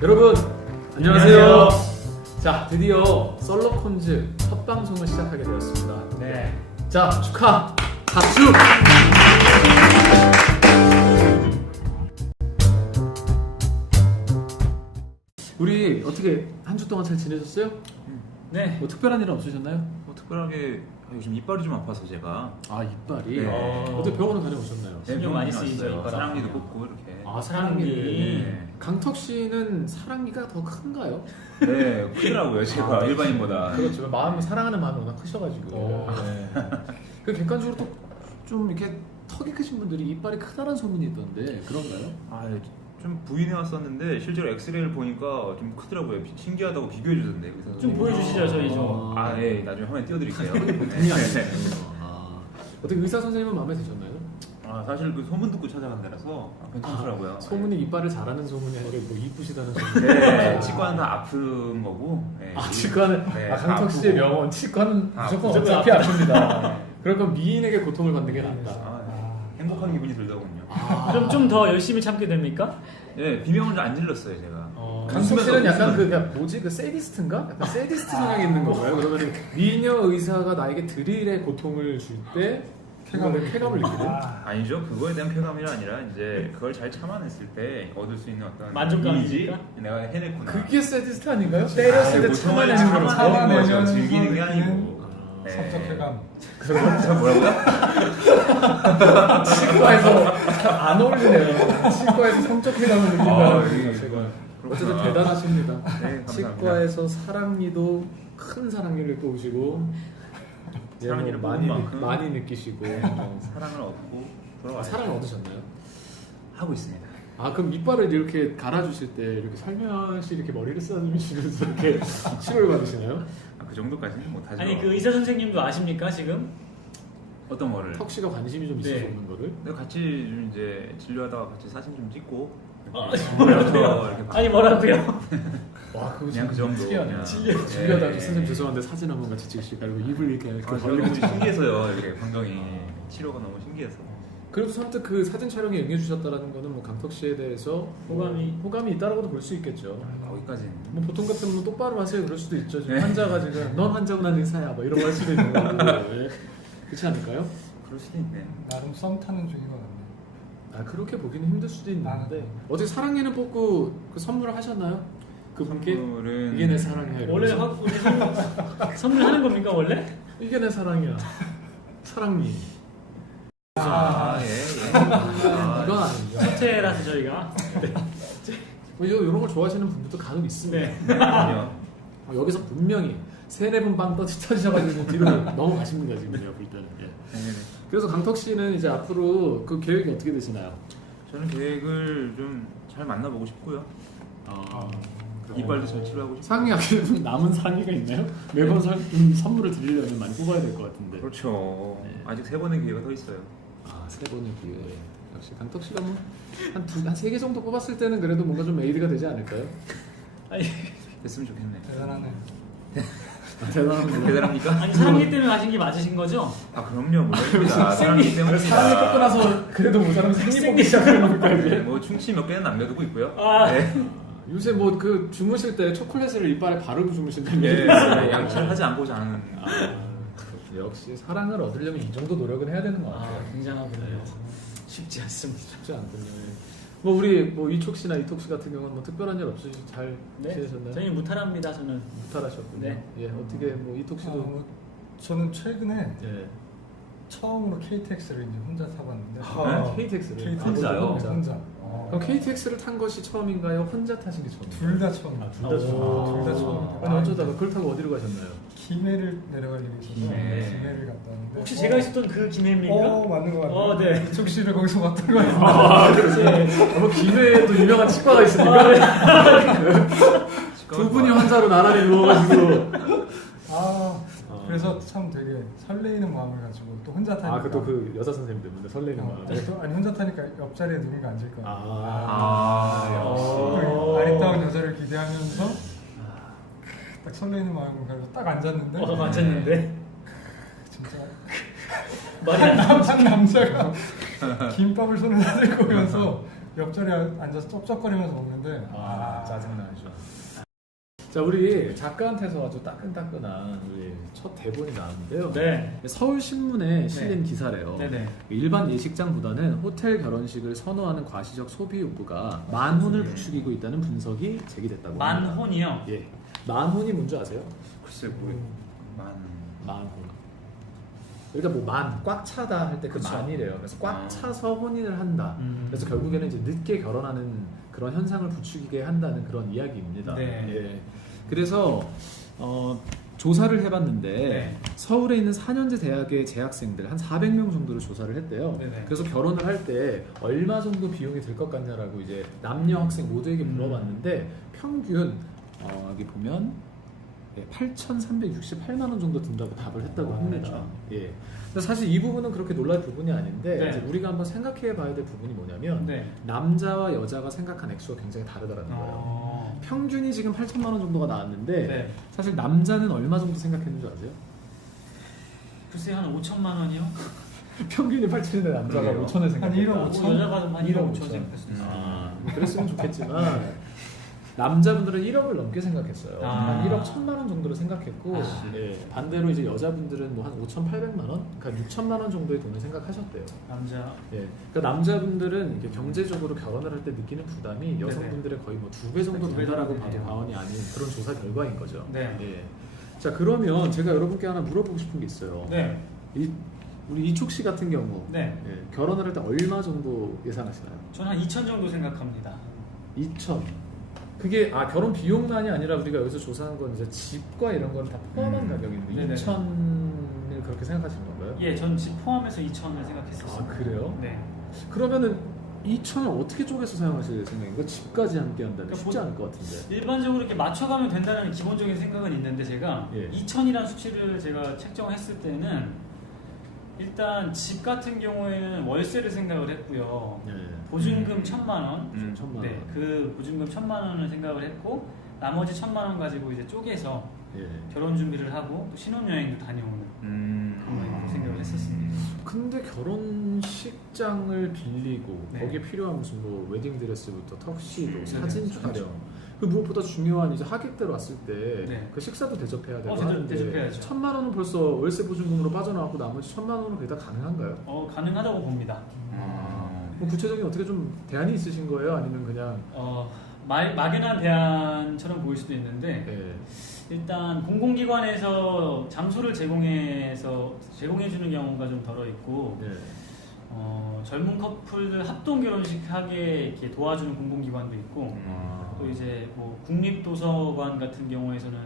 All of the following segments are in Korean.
여러분 안녕하세요. 자, 드디어 썰러콘즈 첫 방송을 시작하게 되었습니다. 네. 자, 축하! 박수! 우리 어떻게 한 주 동안 잘 지내셨어요? 네. 뭐 특별한 일은 없으셨나요? 뭐 특별하게 요즘 이빨이 좀 아파서 제가 아, 이빨이? 네. 어떻게 병원을 다녀오셨나요? 신경 많이 쓰이죠, 이빨 사랑니도 아프면. 꽂고 이렇게. 아, 사랑니. 네. 강턱 씨는 사랑니가 더 큰가요? 네, 크더라고요 제가 아, 일반인보다. 그렇죠. 마음이 사랑하는 마음이 워낙 크셔가지고. 네. 그 객관적으로 또 좀 이렇게 턱이 크신 분들이 이빨이 크다는 소문이 있던데 그런가요? 좀 부인해 왔었는데 실제로 엑스레이를 보니까 좀 크더라고요. 신기하다고 비교해 주던데. 좀 보여주시죠, 저희 좀. 네, 나중에 화면 띄워드릴게요. 돈이 아니에요. 어떻게 의사 선생님은 마음에 드셨나요? 사실 그 소문 듣고 찾아간 데라서 괜찮더라고요. 소문이 이빨을 잘하는 소문이 아니라 뭐 이쁘시다는 소문. 네, 치과는 다 아픈 거고. 네, 치과는 네, 강턱 다 씨의 아프고. 명언 치과는 다 무조건 아프고. 어차피 아픕니다. 그럴 거면 미인에게 고통을 받는 게 낫다. 행복한 기분이 들더군요. 그럼 좀 더 열심히 참게 됩니까? 네, 비명을 안 질렀어요 제가. 강석 씨는 약간 그 뭐지 그 세디스트인가? 약간 세디스트 성향이 있는 건가요? 그러면 미녀 의사가 나에게 드릴의 고통을 줄 때 쾌감을 느끼는? 아니죠. 그거에 대한 쾌감이 아니라 이제 그걸 잘 참아냈을 때 얻을 수 있는 어떤 만족감입니까? 내가 해냈구나. 그게 세디스트 아닌가요? 때렸을 때 고통을 참아내는 거로 참아내는 거죠. 참아내면서 즐기는 게 느끼는 아니고. 성적해감. 저 뭐라고요? 치과에서 안 어울리네요. 치과에서 성적 쾌감을 느낀다는 예. 제가 어쨌든 대단하십니다. 네, 감사합니다. 치과에서 사랑니도 큰 사랑니를 또 사랑니를 많이 뽑은 만큼. 많이 느끼시고 사랑을 얻고 돌아와요. 사랑을 얻으셨나요? 하고 있습니다. 아 그럼 이빨을 이렇게 갈아주실 때 이렇게 살며시 이렇게 머리를 쓰다듬으시면서 이렇게 치료를 받으시나요? 그 정도까지는 못하죠. 아니 그 의사 선생님도 아십니까 지금? 어떤 거를? 턱 씨가 관심이 좀 있어서 네. 오는 거를? 근데 같이 좀 이제 진료하다가 같이 사진 좀 찍고. 뭐라고요? 이렇게 아니 뭐라고요? 와 그거 그냥 그 정도. 특이하네. 그냥. 진료하다 네. 선생님 죄송한데 사진 한 번 같이 찍으실까요? 그리고 입을 이렇게 제가 벌리고 너무 신기해서요. 이렇게 광경이 치료가 너무 신기해서. 그래도 선뜻 그 사진 촬영에 응해주셨다는 거는 뭐 강턱 씨에 대해서 호감이 있다라고도 볼 수 있겠죠. 거기까지는. 뭐 보통 같으면 똑바로 하세요 그럴 수도 있죠. 지금 네. 환자가 지금 넌 환자고 난 의사야 뭐 이런 거 할 수도 있는 거고 네. 그렇지 않을까요? 그럴 수도 있네. 나름 썸 타는 중이거든요. 아 그렇게 보기는 힘들 수도 있는데 어떻게 사랑니는 뽑고 그 선물을 하셨나요? 그분께 선물은 이게 내 사랑이야 원래 이러면서. 우리 선물하는 겁니까 원래? 이게 내 사랑이야 사랑니 예. 이건 아니죠. 첫째라서 저희가 뭐 이런 걸 좋아하시는 분들도 간혹 있습니다. 네. 아니요. 여기서 분명히 세네 분 빵 터지셔가지고 뒤로 넘어가십니다 지금 제가 볼 때는. 예. 네네. 그래서 강턱 씨는 이제 앞으로 그 계획이 어떻게 되시나요? 저는 계획을 좀 잘 만나보고 싶고요. 이빨도 잘 치료하고 싶고. 상의 남은 상의가 있나요? 매번 선물을 드리려면 많이 뽑아야 될 것 같은데. 그렇죠. 네. 아직 3번의 기회가 더 있어요. 세 번의 기회. 역시 강턱 씨가 뭐 한 세 개 정도 뽑았을 때는 그래도 뭔가 좀 에이드가 되지 않을까요? 아니 됐으면 좋겠네. 대단하네. 대단합니다. 대단합니까? 아니 사랑니 때문에 가신 게 맞으신 거죠? 아 그럼요. 물론입니다. 사랑이 때문입니다. 사랑이 뽑고 나서 그래도 모자라면 생리 뽑기 시작하는 겁니까 네, 이게? 뭐 충치 몇 개는 남겨두고 있고요. 아. 네. 요새 뭐 그 주무실 때 초콜릿을 이빨에 바르고 주무신다는 네, 얘기 있어요. 양치를 하지 않고 자는. 역시 사랑을 얻으려면 이 정도 노력은 해야 되는 것 같아요. 굉장하군요. 쉽지 않습니다. 쉽지 않군요. 뭐 우리 뭐 이촉 씨나 이톡 씨 같은 경우는 뭐 특별한 일 없으시고 잘 네. 지내셨나요? 저희 무탈합니다 저는. 무탈하셨군요. 네. 예, 어떻게 뭐 이톡 씨도 저는 최근에 예. 처음으로 KTX를 이제 혼자 타봤는데 KTX를 KTX 혼자요? 혼자. 그럼 KTX를 탄 것이 처음인가요? 혼자 타신 게 처음인가요? 둘 다 처음. 둘 다 처음. 둘다 처음. 아니 어쩌다가 그걸 타고 어디로 가셨나요? 김해를 내려갈 일이 있어서 김해. 김해를 갔다 왔는데 혹시 제가 있었던 그 김해입니까? 맞는 것 같아요. 네. 이쪽 씨를 거기서 봤던 것 같아요. 아, 그렇지. 뭐 김해에도 유명한 치과가 있으니까 두 분이 환자로 나란히 누워가지고. 그래서 참 되게 설레이는 마음을 가지고 또 혼자 타니까. 그것도 그 여자 선생님 때문에 설레는 마음. 아니 혼자 타니까 옆자리에 누군가 앉을 거야. 역시. 아리따운 여자를 기대하면서 딱 설레이는 마음을 가지고 딱 앉았는데. 맞았는데. 진짜 말이 안 한 남자가 김밥을 손에 들고 오면서 옆자리에 앉아서 쩝쩝거리면서 먹는데 짜증나죠. 자, 우리 작가한테서 아주 따끈따끈한 우리 첫 대본이 나왔는데요. 네. 서울신문에 실린 기사래요. 네네. 일반 예식장보다는 호텔 결혼식을 선호하는 과시적 소비 욕구가 만혼을 부추기고 있다는 분석이 제기됐다고 합니다. 만혼이요? 예. 만혼이 뭔지 아세요? 글쎄 만혼. 그러니까 뭐 꽉 차다 할 때 그 그쵸. 만이래요. 그래서 꽉 아. 차서 혼인을 한다. 그래서 결국에는 이제 늦게 결혼하는 그런 현상을 부추기게 한다는 그런 이야기입니다. 네. 예. 그래서 조사를 해봤는데 네. 서울에 있는 4년제 대학의 재학생들 한 400명 정도를 조사를 했대요. 네네. 그래서 결혼을 할 때 얼마 정도 비용이 들 것 같냐라고 이제 남녀 학생 모두에게 물어봤는데 평균 여기 보면 8,368만 원 정도 든다고 답을 했다고 합니다. 그렇죠. 예. 근데 사실 이 부분은 그렇게 놀랄 부분이 아닌데 네. 이제 우리가 한번 생각해 봐야 될 부분이 뭐냐면 네. 남자와 여자가 생각한 액수가 굉장히 다르다라는 거예요. 평균이 지금 8천만 원 정도가 나왔는데 네. 사실 남자는 얼마 정도 생각했는지 아세요? 글쎄 한 5천만 원이요? 평균이 8천인데 남자가 그래요? 5천을 생각했다. 한 1억 5천? 여자가 한 1억 5천 5천. 생각했어요. 뭐 그랬으면 좋겠지만 남자분들은 1억을 넘게 생각했어요. 한 1억 1천만 원 정도를 생각했고 예, 반대로 이제 여자분들은 뭐 한 5,800만 원, 그러니까 6천만 원 정도의 돈을 생각하셨대요. 남자. 예, 그러니까 남자분들은 이렇게 경제적으로 결혼을 할 때 느끼는 부담이 여성분들의 거의 뭐 2배 정도 두 배 된다라고 정도 봐도 되네요. 과언이 아닌 그런 조사 결과인 거죠. 네. 예. 자, 그러면 제가 여러분께 하나 물어보고 싶은 게 있어요. 네. 우리 이촉 씨 같은 경우 네. 예, 결혼을 할 때 얼마 정도 예상하시나요? 저는 한 2천 정도 생각합니다. 2천. 그게 결혼 비용만이 아니라 우리가 여기서 조사한 건 이제 집과 이런 건 다 포함한 가격인데 네네. 2천을 그렇게 생각하시는 건가요? 예, 전 집 포함해서 2천을 생각했었어요. 그래요? 네. 그러면은 2천을 어떻게 쪼개서 사용하실 생각인가? 집까지 함께 한다는 그러니까 쉽지 않을 것 같은데. 일반적으로 이렇게 맞춰가면 된다는 기본적인 생각은 있는데 제가 예. 2천이라는 수치를 제가 책정했을 때는 일단 집 같은 경우에는 월세를 생각을 했고요. 예. 보증금 1,000만 원. 1,000만 원. 네, 그 보증금 1,000만 원을 생각을 했고 나머지 1,000만 원 가지고 이제 쪼개서 예. 결혼 준비를 하고 또 신혼여행도 다녀오는 그런 생각을 했었습니다. 근데 결혼식장을 빌리고 네. 거기에 필요한 무슨 뭐 웨딩 드레스부터 턱시도, 네, 사진 네, 촬영. 그 무엇보다 중요한 이제 하객들 왔을 때 네. 그 식사도 대접해야 되고 대접- 하는데 대접해야죠. 1,000만 원은 벌써 월세 보증금으로 빠져나왔고 나머지 1,000만 원은 그게 다 가능한가요? 가능하다고 봅니다. 뭐 구체적인 어떻게 좀 대안이 있으신 거예요? 아니면 그냥 막연한 대안처럼 보일 수도 있는데 예. 일단 공공기관에서 장소를 제공해주는 경우가 좀 덜어 있고 예. 젊은 커플들 합동 결혼식 하게 이렇게 도와주는 공공기관도 있고 또 이제 뭐 국립도서관 같은 경우에서는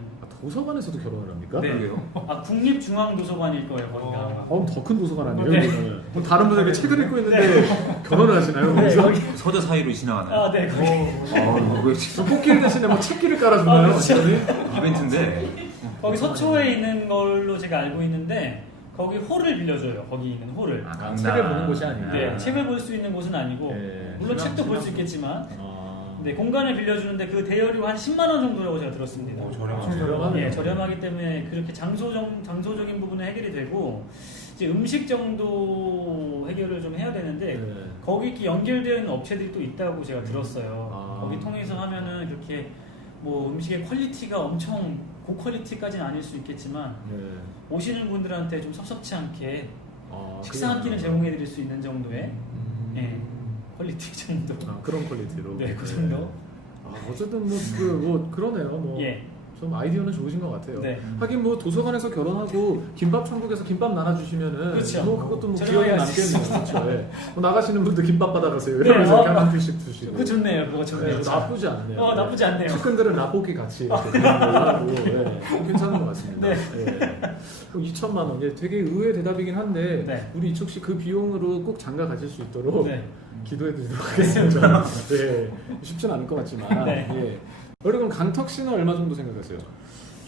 도서관에서도 결혼을 합니까? 네. 그러게요. 국립중앙도서관일 거예요 거기가. 더 큰 도서관 아니에요? 네. 그러면? 뭐 다른 분들이 책을 읽고 있는데 결혼을 하시나요? 네, 거기서? 거기- 서재 사이로 지나가나요? 네 거기. 왜 그럼 꽃길 대신에 뭐 책길을 깔아주나요? 그렇죠. 완전히? 이벤트인데. 거기 서초에 있는 걸로 제가 알고 있는데 거기 홀을 빌려줘요. 거기 있는 홀을. 책을 보는 곳이 아니고. 네, 책을 볼 수 있는 곳은 아니고 예. 물론 책도 볼 수 있겠지만 아. 네, 공간을 빌려주는데 그 대여료 한 10만 원 정도라고 제가 들었습니다. 저렴하네요. 예, 저렴하기 때문에 그렇게 장소적인 부분은 해결이 되고 이제 음식 정도 해결을 좀 해야 되는데 네. 거기 이렇게 연결되어 있는 업체들이 또 있다고 제가 들었어요. 아. 거기 통해서 하면은 그렇게 뭐 음식의 퀄리티가 엄청 고퀄리티까지는 아닐 수 있겠지만 네. 오시는 분들한테 좀 섭섭지 않게 식사 한 끼는 그래요? 제공해드릴 수 있는 정도의 음. 예, 퀄리티 정도. 그런 퀄리티로. 네, 그 정도. 어쨌든 뭐 그러네요. 뭐. 예. 좀 아이디어는 좋으신 것 같아요. 네. 하긴 뭐 도서관에서 결혼하고 김밥 천국에서 김밥 나눠주시면은 그렇죠. 뭐 그것도 뭐 저렴하게 기억에 할수 남겠네요. 그렇죠. 예. 뭐 나가시는 분들 김밥 받아가세요. 네, 이러면서 이렇게 한 큐씩 주시고. 그거 좋네요. 그거 좋네요. 나쁘지 않네요. 나쁘지 않네요. 측근들은 라볶이 같이 이렇게 드리는 걸로 하고 예. 괜찮은 것 같습니다. 네. 예. 그럼 2천만 원, 예, 되게 의외의 대답이긴 한데 네. 우리 이촉 씨 그 비용으로 꼭 장가 가실 수 있도록 네. 기도해드리도록 하겠습니다. 예. 쉽진 않을 것 같지만. 네. 예. 여러분 강턱 씨는 얼마 정도 생각하세요?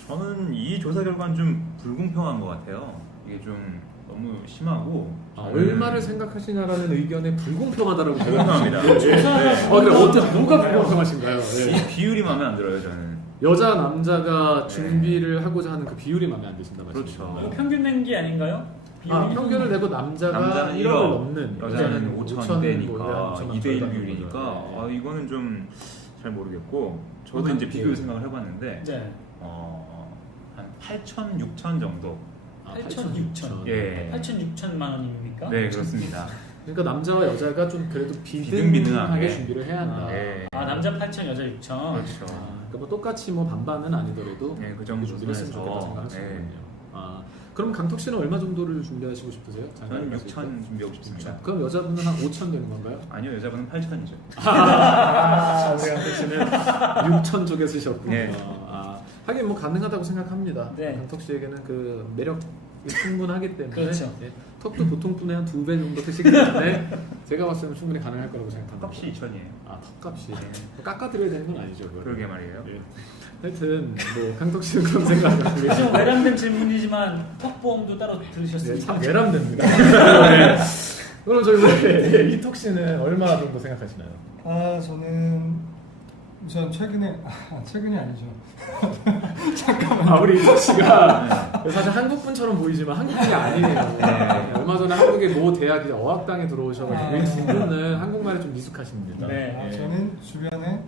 저는 이 조사 결과는 좀 불공평한 것 같아요. 이게 좀 너무 심하고. 얼마를 생각하시냐라는 의견에 불공평하다라고 불공평합니다. 근데 뭐가 불공평하신가요? 예. 이 비율이 마음에 안 들어요, 저는. 여자 남자가 준비를 하고자 하는 그 비율이 마음에 안 드신다 그렇죠. 말씀이시죠? 이거 평균 낸 게 아닌가요? 평균을 내고 남자가 남자는 1억을 1억, 넘는 여자는 5,200대니까 2대1 네. 비율이니까 이거는 좀 잘 모르겠고 저도 그- 이제 비교 예. 생각을 해봤는데 네. 한 8천, 6천 정도. 8천, 6천. 예. 8천, 6천만 원입니까? 네 그렇습니다. 그러니까 남자와 여자가 좀 그래도 비등비등하게. 비등하게 준비를 해야 한다. 예. 남자 8천, 여자 6천. 그렇죠. 그러니까 뭐 똑같이 뭐 반반은 아니더라도 네, 그 정도 준비를 했으면 선에서. 좋겠다 생각하시는군요. 네. 그럼 강턱 씨는 얼마 정도를 준비하시고 싶으세요? 저는 장가를 6천 준비하고 싶습니다. 그럼 여자분은 한 5천 되는 건가요? 아니요 여자분은 8천이죠. 우리 강턱 씨는 6천 쪽에 쓰셨군요. 네. 하긴 뭐 가능하다고 생각합니다. 네. 강턱 씨에게는 그 매력이 충분하기 때문에 그렇죠. 예, 턱도 보통 분의 한 2배 정도 크시기 때문에 제가 봤을 때는 충분히 가능할 거라고 생각합니다. 값이 2천이에요. 턱값이 깎아드려야 되는 건 아니죠. 그걸. 그러게 말이에요. 예. 하여튼 뭐 강턱 씨는 그런 생각을 하고 좀 계시죠. 외람된 질문이지만 턱보험도 따로 네, 들으셨습니까? 참 외람됩니다. 네. 그럼 저희 우리 이턱 씨는 얼마나 정도 생각하시나요? 저는 우선 최근이 아니죠. 우리 이턱 씨가 사실 한국 분처럼 보이지만 한국 분이 아니네요. 네, 얼마 전에 한국의 모 대학 어학당에 들어오셔가지고 이 친구는 한국말에 좀 미숙하십니다. 네. 예. 저는 주변에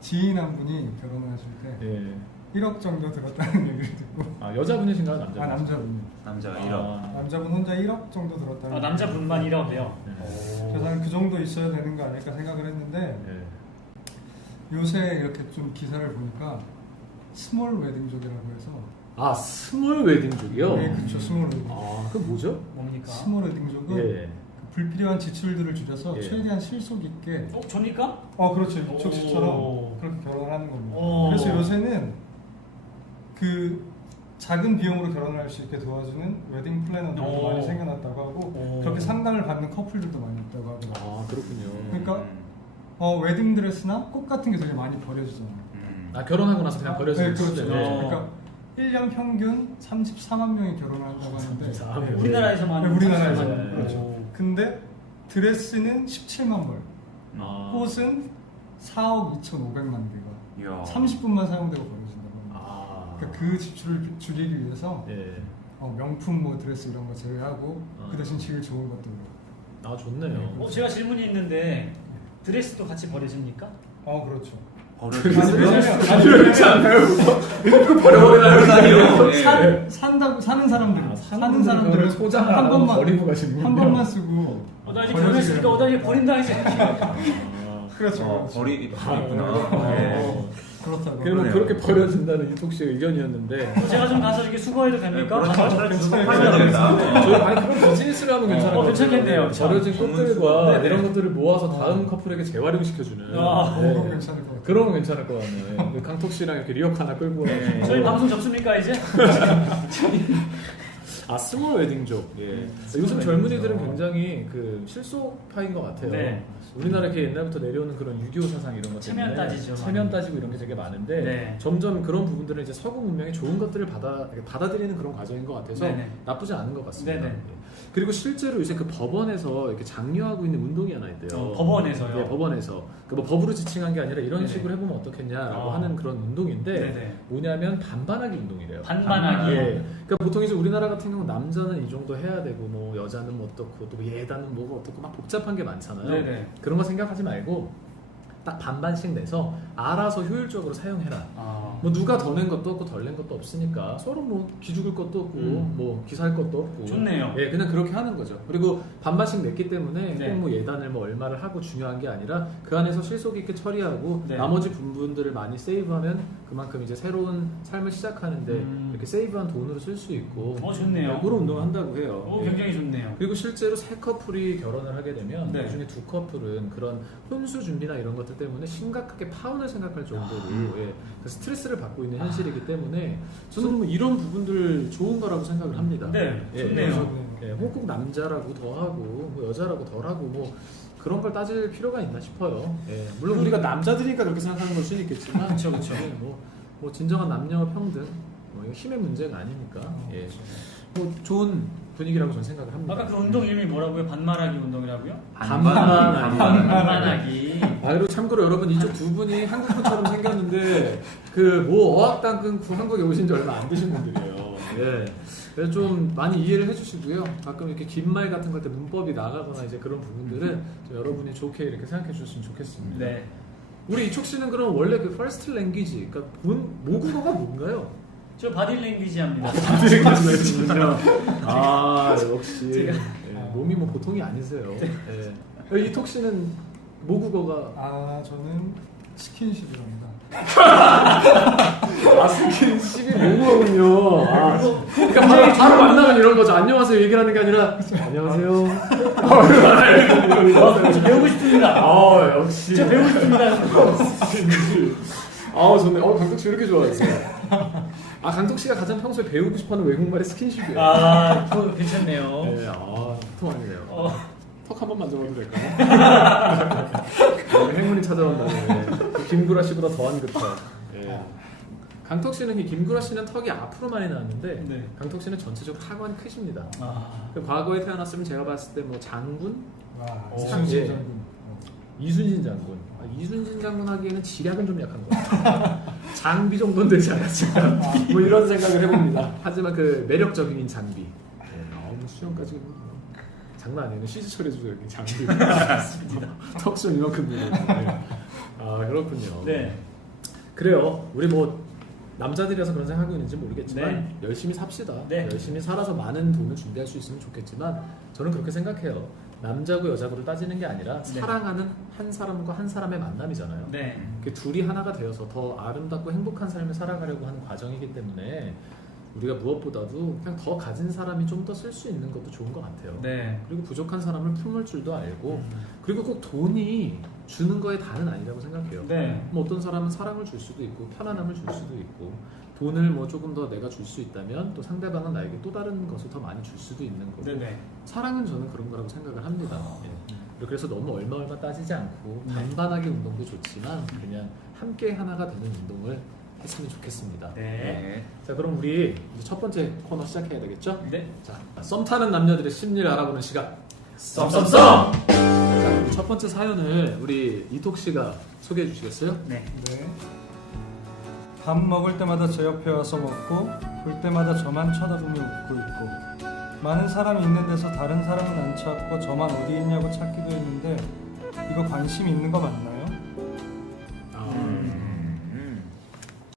지인 한 분이 결혼하실 때 예. 1억 정도 들었다는 얘기를 듣고 여자분이신가요, 남자분? 남자분이요. 남자가 아. 1억. 남자분 혼자 1억 정도 들었다는 남자분만 1억이요. 그래서 나는 그 정도 있어야 되는 거 아닐까 생각을 했는데 예. 요새 이렇게 좀 기사를 보니까 스몰 웨딩족이라고 해서 스몰 웨딩족이요? 네, 그렇죠. 스몰 웨딩. 그 뭐죠? 뭡니까? 스몰 웨딩족은 예. 그 불필요한 지출들을 줄여서 예. 최대한 실속 있게 저니까? 그렇죠. 이쪽 씨처럼 오. 그렇게 결혼을 하는 겁니다. 오. 그래서 요새는 그 작은 비용으로 결혼할 수 있게 도와주는 웨딩 플래너들도 오. 많이 생겨났다고 하고 오. 그렇게 상담을 받는 커플들도 많이 있다고 하더라고요. 그렇군요. 그러니까 웨딩 드레스나 꽃 같은 게 되게 많이 버려지잖아요. 결혼하고 나서 그냥 버려지는 네, 그렇죠. 거죠. 그러니까 1년 평균 34만 명이 결혼한다고 하는데 네. 우리나라에서만. 네, 우리나라에서 네. 그렇죠. 근데 드레스는 17만 벌, 꽃은 4억 2,500만 개가 이야. 30분만 사용되고 버려진다고 합니다. 그러니까 그 지출을 줄이기 위해서 예. 명품 뭐 드레스 이런 거 제외하고 그 대신 질 좋은 것들로. 좋네요. 제가 질문이 있는데 드레스도 같이 버려집니까? 그렇죠. 그렇지 않나요? 버려버리나요? 사는 사람들 사는 사람들을 소장을 한 안 하고 번만 버리고 가시는군요. 한 번만 쓰고 나 이제 결혼했으니까 나 이제 버린다 이제. 그렇죠. 버리구나. 네. 그렇다고. 그럼 그렇게 버려진다는 이톡 씨의 의견이었는데 제가 좀 가서 이렇게 수거해도 됩니까? 팔면 됩니다. 그런 비즈니스를 하면 괜찮을 것 같아요. 괜찮겠네요. 버려진 전문 꽃들과 수거. 이런 것들을 모아서 다음 커플에게 재활용시켜주는 그거 괜찮을 것 같아요. 그런 건 괜찮을 것 같네. 강톡 씨랑 이렇게 리어카 하나 끌고 와가지고. 저희 방송 접습니까 이제? 스몰 웨딩족. 예. 요즘 젊은이들은 굉장히 그 실속파인 것 같아요. 네. 우리나라 이렇게 옛날부터 내려오는 그런 유교 사상 이런 것 때문에 체면 따지죠, 체면 많이. 따지고 이런 게 되게 많은데 네. 점점 그런 부분들은 이제 서구 문명의 좋은 것들을 받아들이는 그런 과정인 것 같아서 네네. 나쁘지 않은 것 같습니다. 네네. 예. 그리고 실제로 요새 그 법원에서 이렇게 장려하고 있는 운동이 하나 있대요. 법원에서요? 네, 법원에서. 그 뭐 법으로 지칭한 게 아니라 이런 네네. 식으로 해보면 어떻겠냐라고 아. 하는 그런 운동인데 네네. 뭐냐면 반반하기 운동이래요. 반반하기? 예. 그러니까 보통 이제 우리나라 같은 경우 남자는 이 정도 해야 되고 뭐 여자는 뭐 어떻고 또 예단은 뭐가 어떻고 막 복잡한 게 많잖아요. 네네. 그런 거 생각하지 말고 딱 반반씩 내서 알아서 효율적으로 사용해라. 뭐 누가 더 낸 것도 없고 덜 낸 것도 없으니까 서로 뭐 기죽을 것도 없고 뭐 기사할 것도 없고 좋네요. 예, 그냥 그렇게 하는 거죠. 그리고 반반씩 냈기 때문에 네. 꼭 뭐 예단을 뭐 얼마를 하고 중요한 게 아니라 그 안에서 실속 있게 처리하고 네. 나머지 부분들을 많이 세이브하면 그만큼 이제 새로운 삶을 시작하는데 이렇게 세이브한 돈으로 쓸 수 있고 좋네요. 네, 그런 운동을 한다고 해요. 예. 굉장히 좋네요. 그리고 실제로 세 커플이 결혼을 하게 되면 네. 그중에 두 커플은 그런 혼수 준비나 이런 것들 때문에 심각하게 파혼을 생각할 정도로 예, 그 스트레스를 받고 있는 현실이기 때문에 저는 뭐 이런 부분들 좋은 거라고 생각을 합니다. 네, 예, 좋네요. 그래서 예, 꼭 남자라고 더 하고 뭐 여자라고 덜 하고 뭐 그런 걸 따질 필요가 있나 싶어요. 예, 물론 우리가 남자들이니까 그렇게 생각하는 걸 수는 있겠지만 그렇죠, 그렇죠. 예, 뭐 진정한 남녀 평등 뭐 이거 힘의 문제가 아니니까 예, 뭐 좋은 분위기라고 저는 생각을 합니다. 아까 그 운동 이름이 뭐라고요? 반말하기 운동이라고요? 반말하기. 그리고 참고로 여러분 이쪽 두 분이 한국 분처럼 생겼는데 그 뭐 어학당 끊고 한국에 오신 지 얼마 안 되신 분들이에요. 예. 그래서 좀 많이 이해를 해주시고요. 가끔 이렇게 긴 말 같은 걸 때 문법이 나가거나 이제 그런 부분들은 좀 여러분이 좋게 이렇게 생각해 주셨으면 좋겠습니다. 네. 우리 이촉 씨는 그럼 원래 그 퍼스트 랭귀지, 그러니까 모국어가 뭔가요? 저 바디랭귀지 합니다. 아 역시 제가- 몸이 뭐 보통이 아니세요. 네. 이톡 씨는 모국어가 아 저는 스킨십이랍니다. 스킨십이 모국어군요. 그러니까 바로 만나면 이런 거죠. 안녕하세요 얘기를 하는 게 아니라 안녕하세요. 배우고 싶습니다. 역시. 저 배우고 싶습니다. 좋네. 강덕 씨 이렇게 좋아하세요. 강덕 씨가 가장 평소에 배우고 싶어하는 외국말이 스킨십이에요. 그거 괜찮네요. 네, 통하네요. 턱 한번 만져봐도 될까요? 행운이 찾아온다네. 김구라 씨보다 더한 그 턱. 강턱 씨는 김구라 씨는 턱이 앞으로 많이 나왔는데 네. 강턱 씨는 전체적으로 하관이 크십니다. 아, 과거에 태어났으면 제가 봤을 때 뭐 장군, 와 이순신 이순신 장군. 이순신 장군. 이순신 장군 하기에는 지략은 좀 약한 것 같아요. 장비 정도는 되지 않았지만 뭐 이런 생각을 해봅니다. 하지만 그 매력적인 장비. 수영까지 장난 아니에요. 시즈 처리해주고 이렇게 장비. 턱좀 이만큼 되네. 그렇군요. 네. 그래요. 우리 뭐 남자들이라서 그런 생각하고 있는지 모르겠지만 네. 열심히 삽시다. 네. 열심히 살아서 많은 돈을 준비할 수 있으면 좋겠지만 저는 그렇게 생각해요. 남자고 여자고를 따지는 게 아니라 네. 사랑하는 한 사람과 한 사람의 만남이잖아요. 네. 그 둘이 하나가 되어서 더 아름답고 행복한 삶을 살아가려고 하는 과정이기 때문에 우리가 무엇보다도 그냥 더 가진 사람이 좀 더 쓸 수 있는 것도 좋은 것 같아요. 네. 그리고 부족한 사람을 품을 줄도 알고 그리고 꼭 돈이 주는 거에 다는 아니라고 생각해요. 네. 뭐 어떤 사람은 사랑을 줄 수도 있고 편안함을 줄 수도 있고 돈을 뭐 조금 더 내가 줄 수 있다면 또 상대방은 나에게 또 다른 것을 더 많이 줄 수도 있는 거고 네네. 사랑은 저는 그런 거라고 생각을 합니다. 그래서 너무 얼마 따지지 않고 반반하게 운동도 좋지만 그냥 함께 하나가 되는 운동을 했으면 좋겠습니다. 네. 자 그럼 우리 이제 첫 번째 코너 시작해야 되겠죠? 네. 자, 썸 타는 남녀들의 심리를 알아보는 시간. 썸썸썸! 자, 우리 첫 번째 사연을 우리 이톡 씨가 소개해 주시겠어요? 네. 네. 밥 먹을 때마다 제 옆에 와서 먹고 볼 때마다 저만 쳐다보며 웃고 있고 많은 사람이 있는 데서 다른 사람은 안 찾고 저만 어디 있냐고 찾기도 했는데 이거 관심 있는 거 맞나요?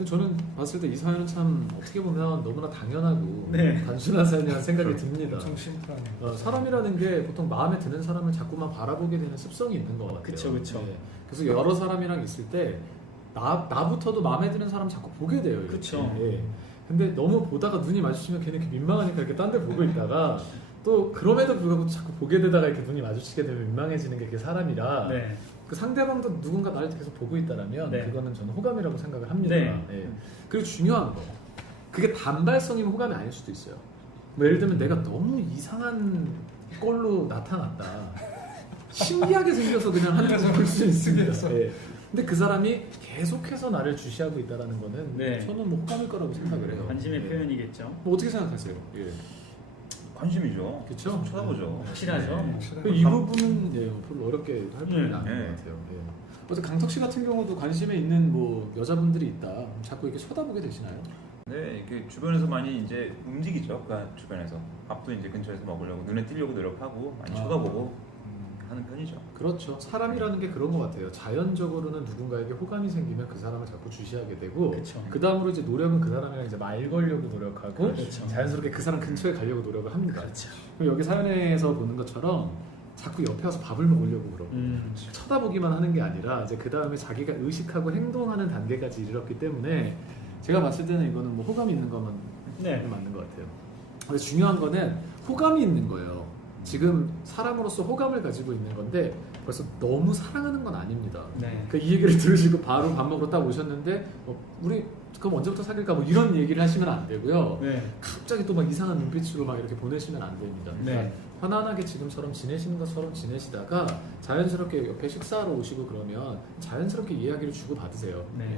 저는 봤을 때 이 사연은 참 어떻게 보면 너무나 당연하고 네. 단순한 사연이라는 생각이 듭니다. 엄청 심플하네요. 사람이라는 게 보통 마음에 드는 사람을 자꾸만 바라보게 되는 습성이 있는 것 같아요. 그쵸, 그쵸. 그래서 여러 사람이랑 있을 때 나부터도 마음에 드는 사람 자꾸 보게 돼요. 이렇게. 그쵸. 근데 너무 보다가 눈이 마주치면 걔는 이렇게 민망하니까 이렇게 딴 데 보고 있다가 또 그럼에도 불구하고 자꾸 보게 되다가 이렇게 눈이 마주치게 되면 민망해지는 게 그게 사람이라 네. 그 상대방도 누군가 나를 계속 보고 있다라면 네. 그거는 저는 호감이라고 생각을 합니다. 네. 그리고 중요한 거 그게 단발성이면 호감이 아닐 수도 있어요. 뭐 예를 들면 내가 너무 이상한 꼴로 나타났다. 신기하게 생겨서 그냥 하는 거 볼 수 있습니다. 근데 그 사람이 계속해서 나를 주시하고 있다라는 거는 네. 저는 뭐 호감일 거라고 생각을 해요. 관심의 네. 표현이겠죠. 뭐 어떻게 생각하세요? 관심이죠. 그쵸? 쳐다보죠. 확실하죠. 이 부분은 별로 어렵게 할 부분이 아닌 네. 것 같아요. 어제 강턱 씨 같은 경우도 관심에 있는 뭐 여자분들이 있다. 자꾸 이렇게 쳐다보게 되시나요? 네, 이렇게 주변에서 많이 이제 움직이죠. 그러니까 주변에서 밥도 이제 근처에서 먹으려고 눈에 띄려고 노력하고 많이 쳐다보고 하는 편이죠. 그렇죠. 사람이라는 게 그런 것 같아요. 자연적으로는 누군가에게 호감이 생기면 그 사람을 자꾸 주시하게 되고 그쵸. 그 다음으로 이제 노력은 그 사람이랑 이제 말 걸려고 노력하고 그렇죠. 자연스럽게 그 사람 근처에 가려고 노력을 합니다. 그렇죠. 그럼 여기 사연에서 보는 것처럼 자꾸 옆에 와서 밥을 먹으려고 그러고 쳐다보기만 하는 게 아니라 이제 그 다음에 자기가 의식하고 행동하는 단계까지 이르렀기 때문에 제가 봤을 때는 이거는 뭐 호감이 있는 것만 네. 맞는 것 같아요. 근데 중요한 거는 호감이 있는 거예요. 지금 사람으로서 호감을 가지고 있는 건데 벌써 너무 사랑하는 건 아닙니다. 네. 이 얘기를 들으시고 바로 밥 먹으러 딱 오셨는데 우리 그럼 언제부터 사귈까 뭐 이런 얘기를 하시면 안 되고요. 네. 갑자기 또 막 이상한 눈빛으로 막 이렇게 보내시면 안 됩니다. 그러니까 네. 편안하게 지금처럼 지내시는 것처럼 지내시다가 자연스럽게 옆에 식사하러 오시고 그러면 자연스럽게 이야기를 주고 받으세요. 네.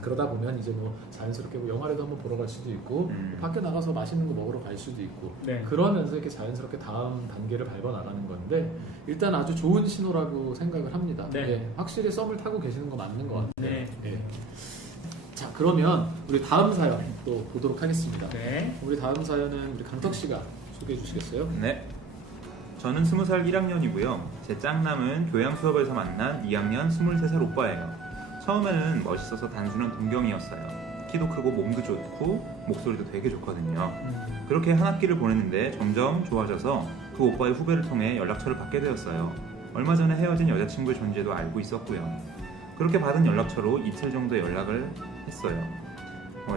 그러다 보면 이제 뭐 자연스럽게 뭐 영화라도 한번 보러 갈 수도 있고 밖에 나가서 맛있는 거 먹으러 갈 수도 있고 네. 그러면서 이렇게 자연스럽게 다음 단계를 밟아 나가는 건데 일단 아주 좋은 신호라고 생각을 합니다. 네. 확실히 썸을 타고 계시는 거 맞는 것 같아요. 네. 자 그러면 우리 다음 사연 또 보도록 하겠습니다. 네. 우리 다음 사연은 우리 강덕 씨가 소개해 주시겠어요? 네. 저는 20살 1학년이고요. 제 짝남은 교양 수업에서 만난 2학년 23살 오빠예요. 처음에는 멋있어서 단순한 동경이었어요. 키도 크고 몸도 좋고 목소리도 되게 좋거든요. 그렇게 한 학기를 보냈는데 점점 좋아져서 그 오빠의 후배를 통해 연락처를 받게 되었어요. 얼마 전에 헤어진 여자친구의 존재도 알고 있었고요. 그렇게 받은 연락처로 이틀 정도 연락을 했어요.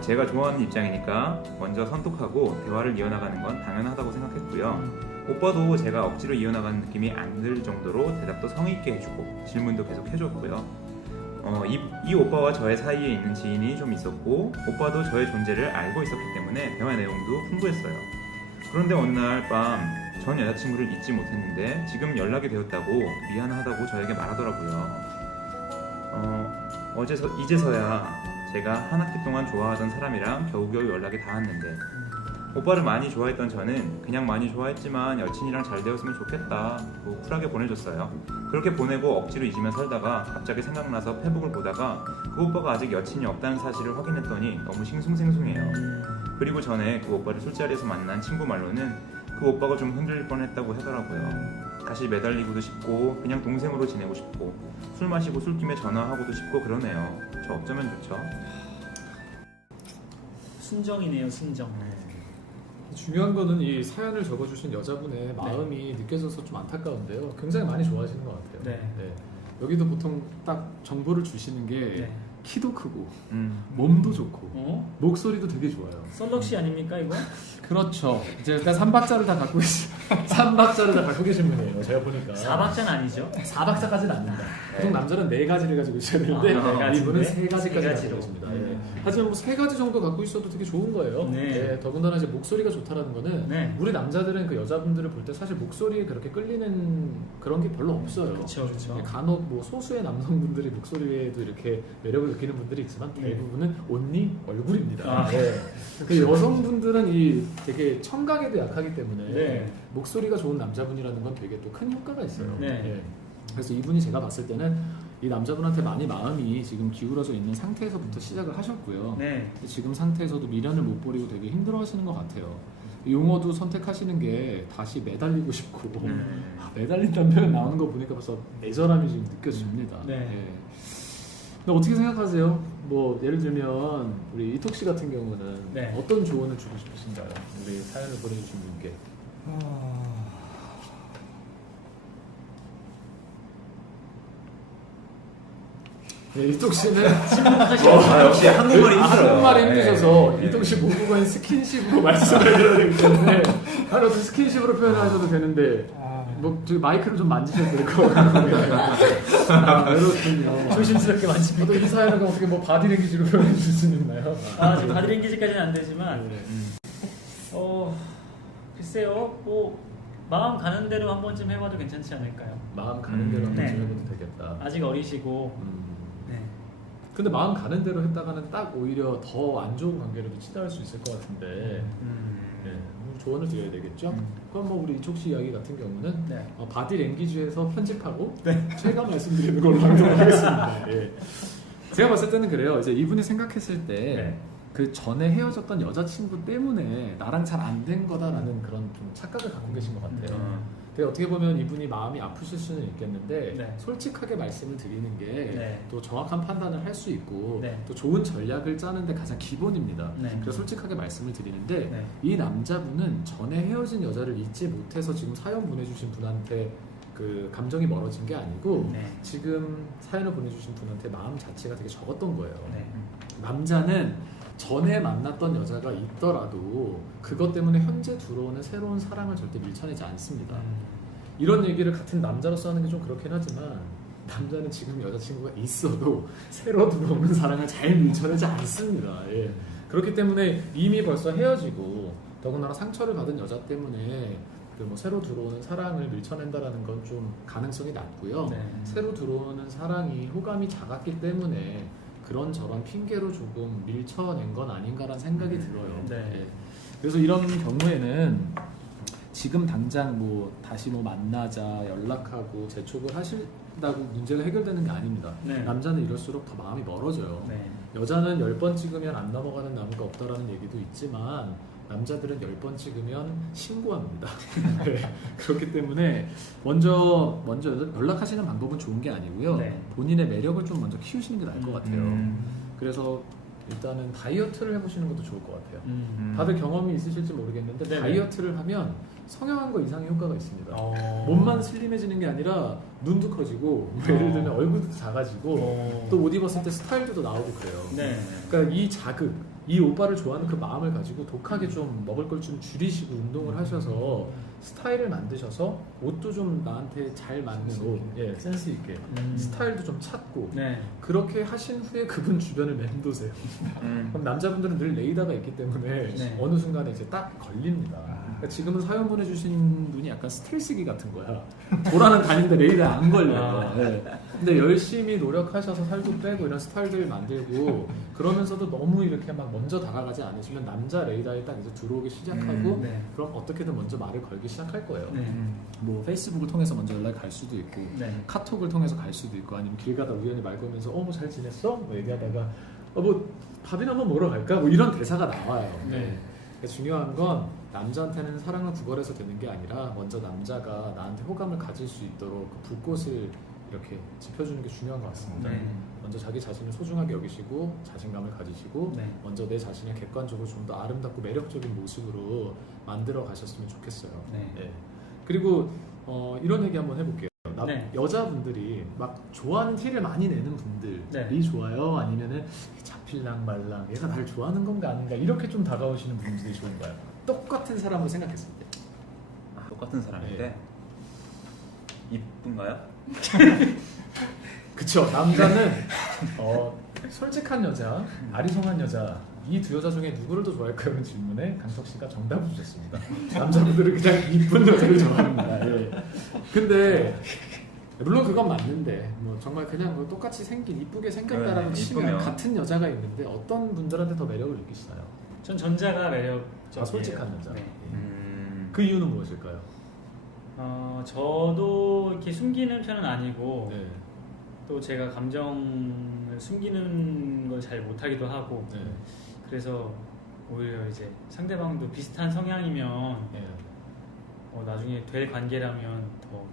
제가 좋아하는 입장이니까 먼저 선톡하고 대화를 이어나가는 건 당연하다고 생각했고요. 오빠도 제가 억지로 이어나가는 느낌이 안 들 정도로 대답도 성의 있게 해주고 질문도 계속 해줬고요. 이 오빠와 저의 사이에 있는 지인이 좀 있었고 오빠도 저의 존재를 알고 있었기 때문에 대화 내용도 풍부했어요. 그런데 어느 날 밤 전 여자친구를 잊지 못했는데 지금 연락이 되었다고 미안하다고 저에게 말하더라고요. 이제서야 제가 한 학기 동안 좋아하던 사람이랑 겨우겨우 연락이 닿았는데 오빠를 많이 좋아했던 저는 그냥 많이 좋아했지만 여친이랑 잘 되었으면 좋겠다 고 쿨하게 보내줬어요. 그렇게 보내고 억지로 잊으며 살다가 갑자기 생각나서 페북을 보다가 그 오빠가 아직 여친이 없다는 사실을 확인했더니 너무 싱숭생숭해요. 그리고 전에 그 오빠를 술자리에서 만난 친구 말로는 그 오빠가 좀 흔들릴 뻔했다고 하더라고요. 다시 매달리고도 싶고 그냥 동생으로 지내고 싶고 술 마시고 술김에 전화하고도 싶고 그러네요. 저 어쩌면 좋죠? 순정이네요, 순정. 중요한 거는 이 사연을 적어주신 여자분의 마음이 느껴져서 좀 안타까운데요. 굉장히 많이 좋아하시는 것 같아요. 네. 여기도 보통 딱 정보를 주시는 게 네. 키도 크고 몸도 좋고 목소리도 되게 좋아요. 썰럭시 아닙니까 이거? 그렇죠. 이제 일단 3박자를 다 갖고 계신 3박자를 다 갖고 계신 분이에요. 제가 보니까 4박자는 아니죠? 4박자까지는 아닙니다. 보통 남자는 4가지를 가지고 있어야 되는데 이분은 3가지까지 갖고 계십니다. 하지만 뭐 3가지 정도 갖고 있어도 되게 좋은 거예요. 네. 더군다나 이제 목소리가 좋다라는 거는 네. 우리 남자들은 그 여자분들을 볼 때 사실 목소리에 그렇게 끌리는 그런 게 별로 없어요. 그렇죠. 간혹 뭐 소수의 남성분들이 목소리에도 이렇게 매력을 느끼는 분들이 있지만 대부분은 온리 얼굴입니다. 그 여성분들은 이 되게 청각에도 약하기 때문에 목소리가 좋은 남자분이라는 건 되게 또 큰 효과가 있어요. 그래서 이분이 제가 봤을 때는 이 남자분한테 많이 마음이 지금 기울어져 있는 상태에서부터 시작을 하셨고요. 지금 상태에서도 미련을 못 버리고 되게 힘들어하시는 것 같아요. 용어도 선택하시는 게 다시 매달리고 싶고 매달린다는 표현 나오는 거 보니까 벌써 애절함이 지금 느껴집니다. 근데 어떻게 생각하세요? 뭐 예를 들면 우리 이톡 씨 같은 경우는 어떤 조언을 주고 싶으신가요? 우리 사연을 보내주신 분께. 이톡 씨는 역시 한국말이 힘들어요. 한국말이 힘드셔서 이톡 씨 모국어인 스킨십으로 말씀을 드려야 되기 때문에 어떤 스킨십으로 표현하셔도 되는데 뭐 저기 마이크를 좀 만지셔도 될 것 같아요. 그렇군요. 조심스럽게 만집니다. 또 이 사연을 어떻게 뭐 바디랭귀지로 표현해 줄 수 있나요? 지금 바디랭귀지까지는 안 되지만 글쎄요, 뭐 마음 가는 대로 한 번쯤 해봐도 괜찮지 않을까요? 마음 가는 대로 한번 해봐도 되겠다. 아직 어리시고. 근데 마음 가는 대로 했다가는 딱 오히려 더 안 좋은 관계로도 치달을 수 있을 것 같은데 조언을 드려야 되겠죠? 그럼 뭐 우리 이촉 씨 이야기 같은 경우는 바디랭귀지에서 편집하고 제가 말씀드리는 걸로 하도록 하겠습니다. 제가 봤을 때는 그래요. 이제 이분이 생각했을 때 그 전에 헤어졌던 여자친구 때문에 나랑 잘 안 된 거다라는 그런 좀 착각을 갖고 계신 것 같아요. 근데 어떻게 보면 이분이 마음이 아프실 수는 있겠는데 솔직하게 말씀을 드리는 게 또 정확한 판단을 할 수 있고 또 좋은 전략을 짜는데 가장 기본입니다. 그래서 솔직하게 말씀을 드리는데 이 남자분은 전에 헤어진 여자를 잊지 못해서 지금 사연 보내주신 분한테 그 감정이 멀어진 게 아니고 지금 사연을 보내주신 분한테 마음 자체가 되게 적었던 거예요. 남자는 전에 만났던 여자가 있더라도 그것 때문에 현재 들어오는 새로운 사랑을 절대 밀쳐내지 않습니다. 이런 얘기를 같은 남자로서 하는 게 좀 그렇긴 하지만 남자는 지금 여자친구가 있어도 새로 들어오는 사랑을 잘 밀쳐내지 않습니다. 그렇기 때문에 이미 벌써 헤어지고 더군다나 상처를 받은 여자 때문에 그 뭐 새로 들어오는 사랑을 밀쳐낸다라는 건 좀 가능성이 낮고요. 새로 들어오는 사랑이 호감이 작았기 때문에 그런 저런 핑계로 조금 밀쳐낸 건 아닌가라는 생각이 들어요. 그래서 이런 경우에는 지금 당장 뭐 다시 뭐 만나자 연락하고 재촉을 하실 찍는다고 문제가 해결되는 게 아닙니다. 네. 남자는 이럴수록 더 마음이 멀어져요. 네. 여자는 10번 찍으면 안 넘어가는 나무가 없다라는 얘기도 있지만 남자들은 10번 찍으면 신고합니다. 네. 그렇기 때문에 먼저 연락하시는 방법은 좋은 게 아니고요. 네. 본인의 매력을 좀 먼저 키우시는 게 나을 것 같아요. 음. 그래서 일단은 다이어트를 해보시는 것도 좋을 것 같아요. 음. 다들 경험이 있으실지 모르겠는데 네네. 다이어트를 하면 성형한 거 이상의 효과가 있습니다. 어. 몸만 슬림해지는 게 아니라 눈도 커지고 뭐 예를 들면 얼굴도 작아지고 어. 또 옷 입었을 때 스타일도 나오고 그래요. 네. 그러니까 이 자극, 이 오빠를 좋아하는 그 마음을 가지고 독하게 좀 먹을 걸 좀 줄이시고 운동을 하셔서 스타일을 만드셔서 옷도 좀 나한테 잘 맞는 옷, 예, 센스 있게 스타일도 좀 찾고 네. 그렇게 하신 후에 그분 주변을 맴도세요. 그럼 남자분들은 늘 레이더가 있기 때문에 네. 어느 순간에 이제 딱 걸립니다. 그러니까 지금은 사연 보내주신 분이 약간 스트레스기 같은 거야. 돌아는 다니는데 레이더에 안 걸려요. 네. 근데 열심히 노력하셔서 살도 빼고 이런 스타일들 만들고 그러면서도 너무 이렇게 막 먼저 다가가지 않으시면 남자 레이더에 딱 이제 들어오기 시작하고 네. 그럼 어떻게든 먼저 말을 걸기 시작할 거예요. 네. 뭐 페이스북을 통해서 먼저 연락이 갈 수도 있고 네. 카톡을 통해서 갈 수도 있고 아니면 길 가다 우연히 말 걸면서 뭐 잘 지냈어? 뭐 얘기하다가 뭐 밥이나 한번 먹으러 갈까? 뭐 이런 대사가 나와요. 네. 그러니까 중요한 건 남자한테는 사랑을 구걸해서 되는 게 아니라 먼저 남자가 나한테 호감을 가질 수 있도록 그 불꽃을 이렇게 지펴주는 게 중요한 것 같습니다. 네. 먼저 자기 자신을 소중하게 여기시고 자신감을 가지시고 네. 먼저 내 자신을 객관적으로 좀 더 아름답고 매력적인 모습으로 만들어 가셨으면 좋겠어요. 네. 네. 그리고 이런 얘기 한번 해볼게요. 네. 여자분들이 막 좋아하는 티를 많이 내는 분들이 네. 좋아요? 아니면은 잡힐랑 말랑 얘가 나를 좋아하는 건가 아닌가 이렇게 좀 다가오시는 분들이 좋은가요? 똑같은 사람으로 생각했을 때. 똑같은 사람인데 이쁜가요? 그쵸. 남자는 솔직한 여자, 아리송한 여자 이 두 여자 중에 누구를 더 좋아할까요? 라는 질문에 강석 씨가 정답을 주셨습니다. 남자분들은 그냥 이쁜 여자를 좋아합니다. 예. 근데 물론 그건 맞는데 뭐 정말 그냥 뭐 똑같이 생긴 이쁘게 생겼다라고 네, 치면 이쁘면. 같은 여자가 있는데 어떤 분들한테 더 매력을 느끼시나요? 전 전자가 매력적이에요. 솔직한 여자. 네. 그 이유는 무엇일까요? 저도 이렇게 숨기는 편은 아니고 네. 또 제가 감정을 숨기는 걸 잘 못하기도 하고 네. 그래서 오히려 이제 상대방도 비슷한 성향이면 네. 나중에 될 관계라면 더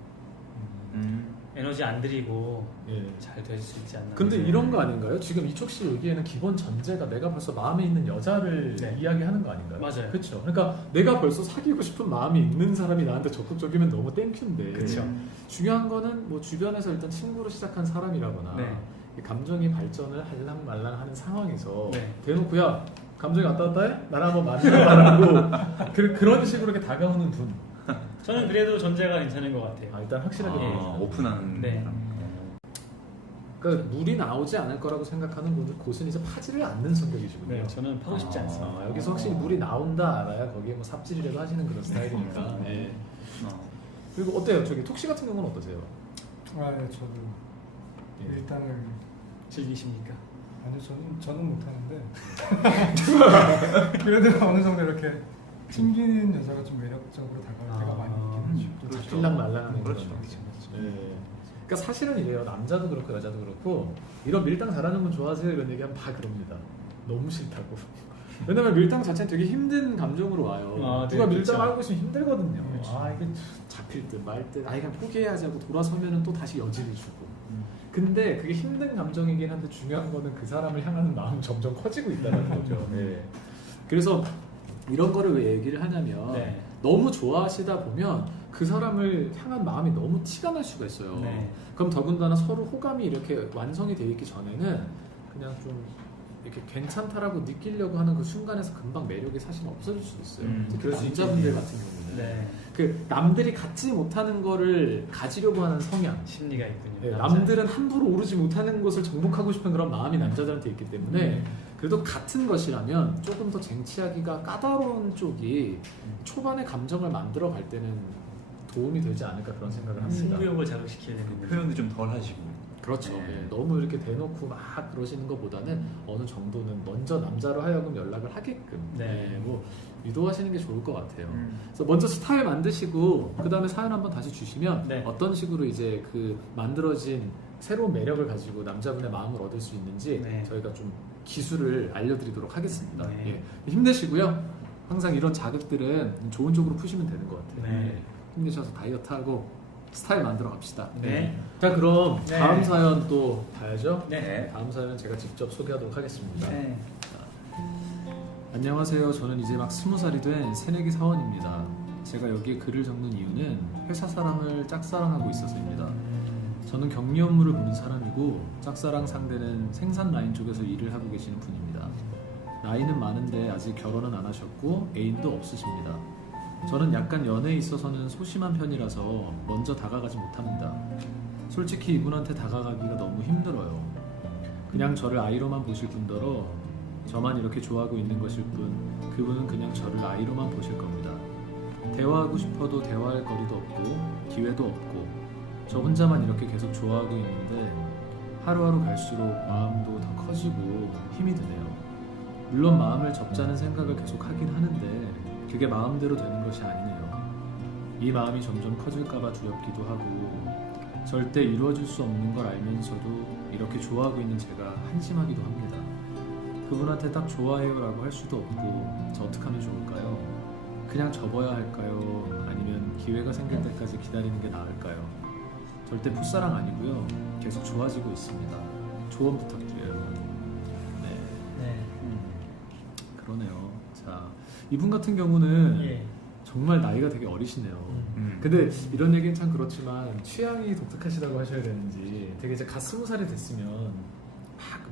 에너지 안 들이고 예. 잘 될 수 있지 않나. 근데 이런 거 아닌가요? 지금 이촉 씨 얘기에는 기본 전제가 내가 벌써 마음에 있는 여자를 네. 이야기하는 거 아닌가요? 맞아요. 그렇죠. 그러니까 내가 벌써 사귀고 싶은 마음이 있는 사람이 나한테 적극적이면 너무 땡큐인데. 그쵸. 중요한 거는 뭐 주변에서 일단 친구로 시작한 사람이라거나 네. 이 감정이 발전을 할랑말랑하는 상황에서 네. 대놓고 야 감정이 왔다 갔다 해? 나랑 한번 만나봐라고 그런 식으로 이렇게 다가오는 분. 저는 그래도 전제가 괜찮은 것 같아요. 일단 확실하게 보여주는. 오픈하는 네. 사람. 그러니까 물이 나오지 않을 거라고 생각하는 분들 곧은 이제 파지를 않는 성격이시군요. 네, 저는 파고 싶지 않습니다. 여기서 확실히 물이 나온다 알아야 거기에 뭐 삽질이라도 하시는 그런 스타일이니까. 네. 그리고 어때요? 저기 톡시 같은 경우는 어떠세요? 네, 저도 예. 일단을 즐기십니까? 아니요, 저는 못하는데 그래도 어느 정도 이렇게 튕기는 여자가 좀 매력적으로 다가올 때가 많이 있긴 하죠. 그렇죠. 필랑말랑하는 그렇죠. 그런 거죠. 네. 그러니까 사실은 이래요. 남자도 그렇고 여자도 그렇고 이런 밀당 잘하는 분 좋아하세요? 이런 얘기하면 다 그럽니다. 너무 싫다고. 왜냐면 밀당 자체는 되게 힘든 감정으로 와요. 아, 네, 누가 그렇죠. 밀당하고 있으면 힘들거든요. 그렇죠. 이게 잡힐 듯 말 듯. 그냥 포기해야지 하고 돌아서면은 또 다시 여지를 주고. 근데 그게 힘든 감정이긴 한데 중요한 거는 그 사람을 향하는 마음이 점점 커지고 있다는 거죠. 네. 그래서 이런 거를 왜 얘기를 하냐면 네. 너무 좋아하시다 보면 그 사람을 향한 마음이 너무 티가 날 수가 있어요. 네. 그럼 더군다나 서로 호감이 이렇게 완성이 돼 있기 전에는 그냥 좀 이렇게 괜찮다라고 느끼려고 하는 그 순간에서 금방 매력이 사실 없어질 수도 있어요. 특히 그럴 수 남자분들 있겠네요. 같은 경우는 네. 그 남들이 갖지 못하는 거를 가지려고 하는 성향. 심리가 있군요. 네, 남자. 남들은 함부로 오르지 못하는 것을 정복하고 싶은 그런 마음이 남자들한테 있기 때문에 그래도 같은 것이라면 조금 더 쟁취하기가 까다로운 쪽이 초반에 감정을 만들어 갈 때는 도움이 되지 않을까 그런 생각을 합니다. 승부욕을 자극시키는 표현도 좀 덜 하시고. 그렇죠. 네. 예, 너무 이렇게 대놓고 막 그러시는 것보다는 어느 정도는 먼저 남자로 하여금 연락을 하게끔 네. 뭐 유도하시는 게 좋을 것 같아요. 그래서 먼저 스타일 만드시고 그 다음에 사연 한번 다시 주시면 네. 어떤 식으로 이제 그 만들어진 새로운 매력을 가지고 남자분의 마음을 얻을 수 있는지 네. 저희가 좀 기술을 알려드리도록 하겠습니다. 네. 예, 힘내시고요. 항상 이런 자극들은 좋은 쪽으로 푸시면 되는 것 같아요. 네. 예, 힘내셔서 다이어트하고 스타일 만들어 갑시다. 네. 자 그럼 네. 다음 사연 또 봐야죠. 네. 다음 사연은 제가 직접 소개하도록 하겠습니다. 네. 안녕하세요. 저는 이제 막 20살이 된 새내기 사원입니다. 제가 여기에 글을 적는 이유는 회사 사람을 짝사랑하고 있어서입니다. 저는 격리 업무를 보는 사람이고 짝사랑 상대는 생산 라인 쪽에서 일을 하고 계시는 분입니다. 나이는 많은데 아직 결혼은 안 하셨고 애인도 없으십니다. 저는 약간 연애에 있어서는 소심한 편이라서 먼저 다가가지 못합니다. 솔직히 이분한테 다가가기가 너무 힘들어요. 그냥 저를 아이로만 보실 뿐더러 저만 이렇게 좋아하고 있는 것일 뿐 그분은 그냥 저를 아이로만 보실 겁니다. 대화하고 싶어도 대화할 거리도 없고 기회도 없고 저 혼자만 이렇게 계속 좋아하고 있는데 하루하루 갈수록 마음도 더 커지고 힘이 드네요. 물론 마음을 접자는 생각을 계속 하긴 하는데 그게 마음대로 되는 것이 아니네요. 이 마음이 점점 커질까봐 두렵기도 하고 절대 이루어질 수 없는 걸 알면서도 이렇게 좋아하고 있는 제가 한심하기도 합니다. 그분한테 딱 좋아해요라고 할 수도 없고 저 어떻게 하면 좋을까요? 그냥 접어야 할까요? 아니면 기회가 생길 때까지 기다리는 게 나을까요? 절대 풋사랑 아니고요. 계속 좋아지고 있습니다. 조언 부탁드려요. 네, 네. 그러네요. 자, 이분 같은 경우는 예. 정말 나이가 되게 어리시네요. 근데 이런 얘기는 참 그렇지만 취향이 독특하시다고 하셔야 되는지 되게 이제 갓 20살이 됐으면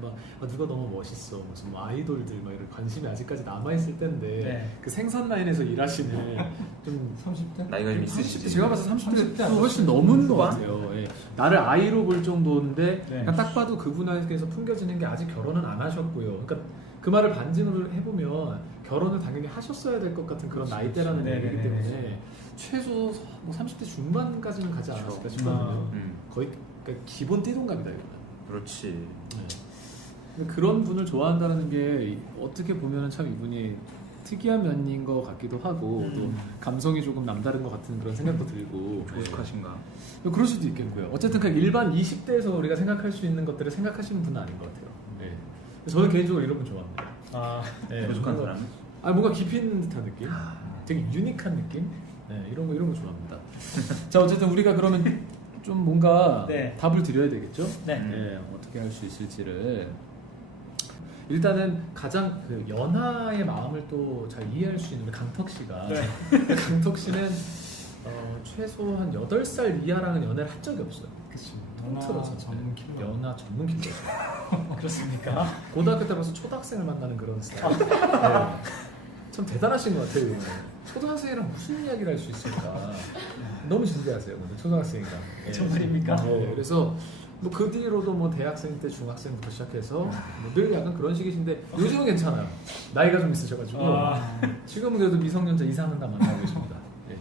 막 누가 너무 멋있어 무슨 뭐 아이돌들 막 이런 관심이 아직까지 남아있을 텐데 네. 그 생산 라인에서 일하시는 좀 30대? 나이가 좀 30대 있으시지. 제가 봤을 때 30대 30대 또 훨씬 넘은 것 후반? 같아요. 예. 나를 아이로 볼 정도인데 네. 그러니까 딱 봐도 그분에게서 풍겨지는 게 아직 결혼은 안 하셨고요. 그러니까 그 말을 반증을 해보면 결혼을 당연히 하셨어야 될 것 같은 그런 나이대라는 네, 얘기이기 네, 때문에 네. 최소 뭐 30대 중반까지는 가지 않았을까 싶거든요. 거의 그러니까 기본 띠동갑이다 이거는. 그렇지. 네. 그런 분을 좋아한다는 게 어떻게 보면 참 이분이 특이한 면인 것 같기도 하고 또 감성이 조금 남다른 것 같은 그런 생각도 들고 조숙하신가? 네. 그럴 수도 있겠고요. 어쨌든 그 일반 20대에서 우리가 생각할 수 있는 것들을 생각하시는 분은 아닌 것 같아요. 네. 저는 개인적으로 이런 분 좋아합니다. 아, 네. 조숙한 뭔가- 사람? 뭔가 깊이 있는 듯한 느낌, 되게 유니크한 느낌, 네, 이런 거 좋아합니다. 자, 어쨌든 우리가 그러면 좀 뭔가 네. 답을 드려야 되겠죠? 네. 어떻게 할 수 있을지를 일단은 가장 그 연하의 마음을 또 잘 이해할 수 있는 우리 강턱 씨가 네. 강턱 씨는 최소 한 8살 이하랑은 연애를 한 적이 없어요. 그치. 통틀어서 전문 킬러. 연하 전문 킬러죠. 그렇습니까? 고등학교 때 벌써 초등학생을 만나는 그런 스타일. 네. 참 대단하신 것 같아요. 이거는. 초등학생이랑 무슨 이야기를 할 수 있을까? 너무 진지하세요, 근데 초등학생이랑. 네. 정말입니까? 네, 그래서 뭐 그 뒤로도 뭐 대학생 때 중학생부터 시작해서 뭐늘 약간 그런 식이신데 요즘은 괜찮아요. 나이가 좀 있으셔가지고 지금은 그래도 미성년자 이상은 다 만나고 계십니다. 네.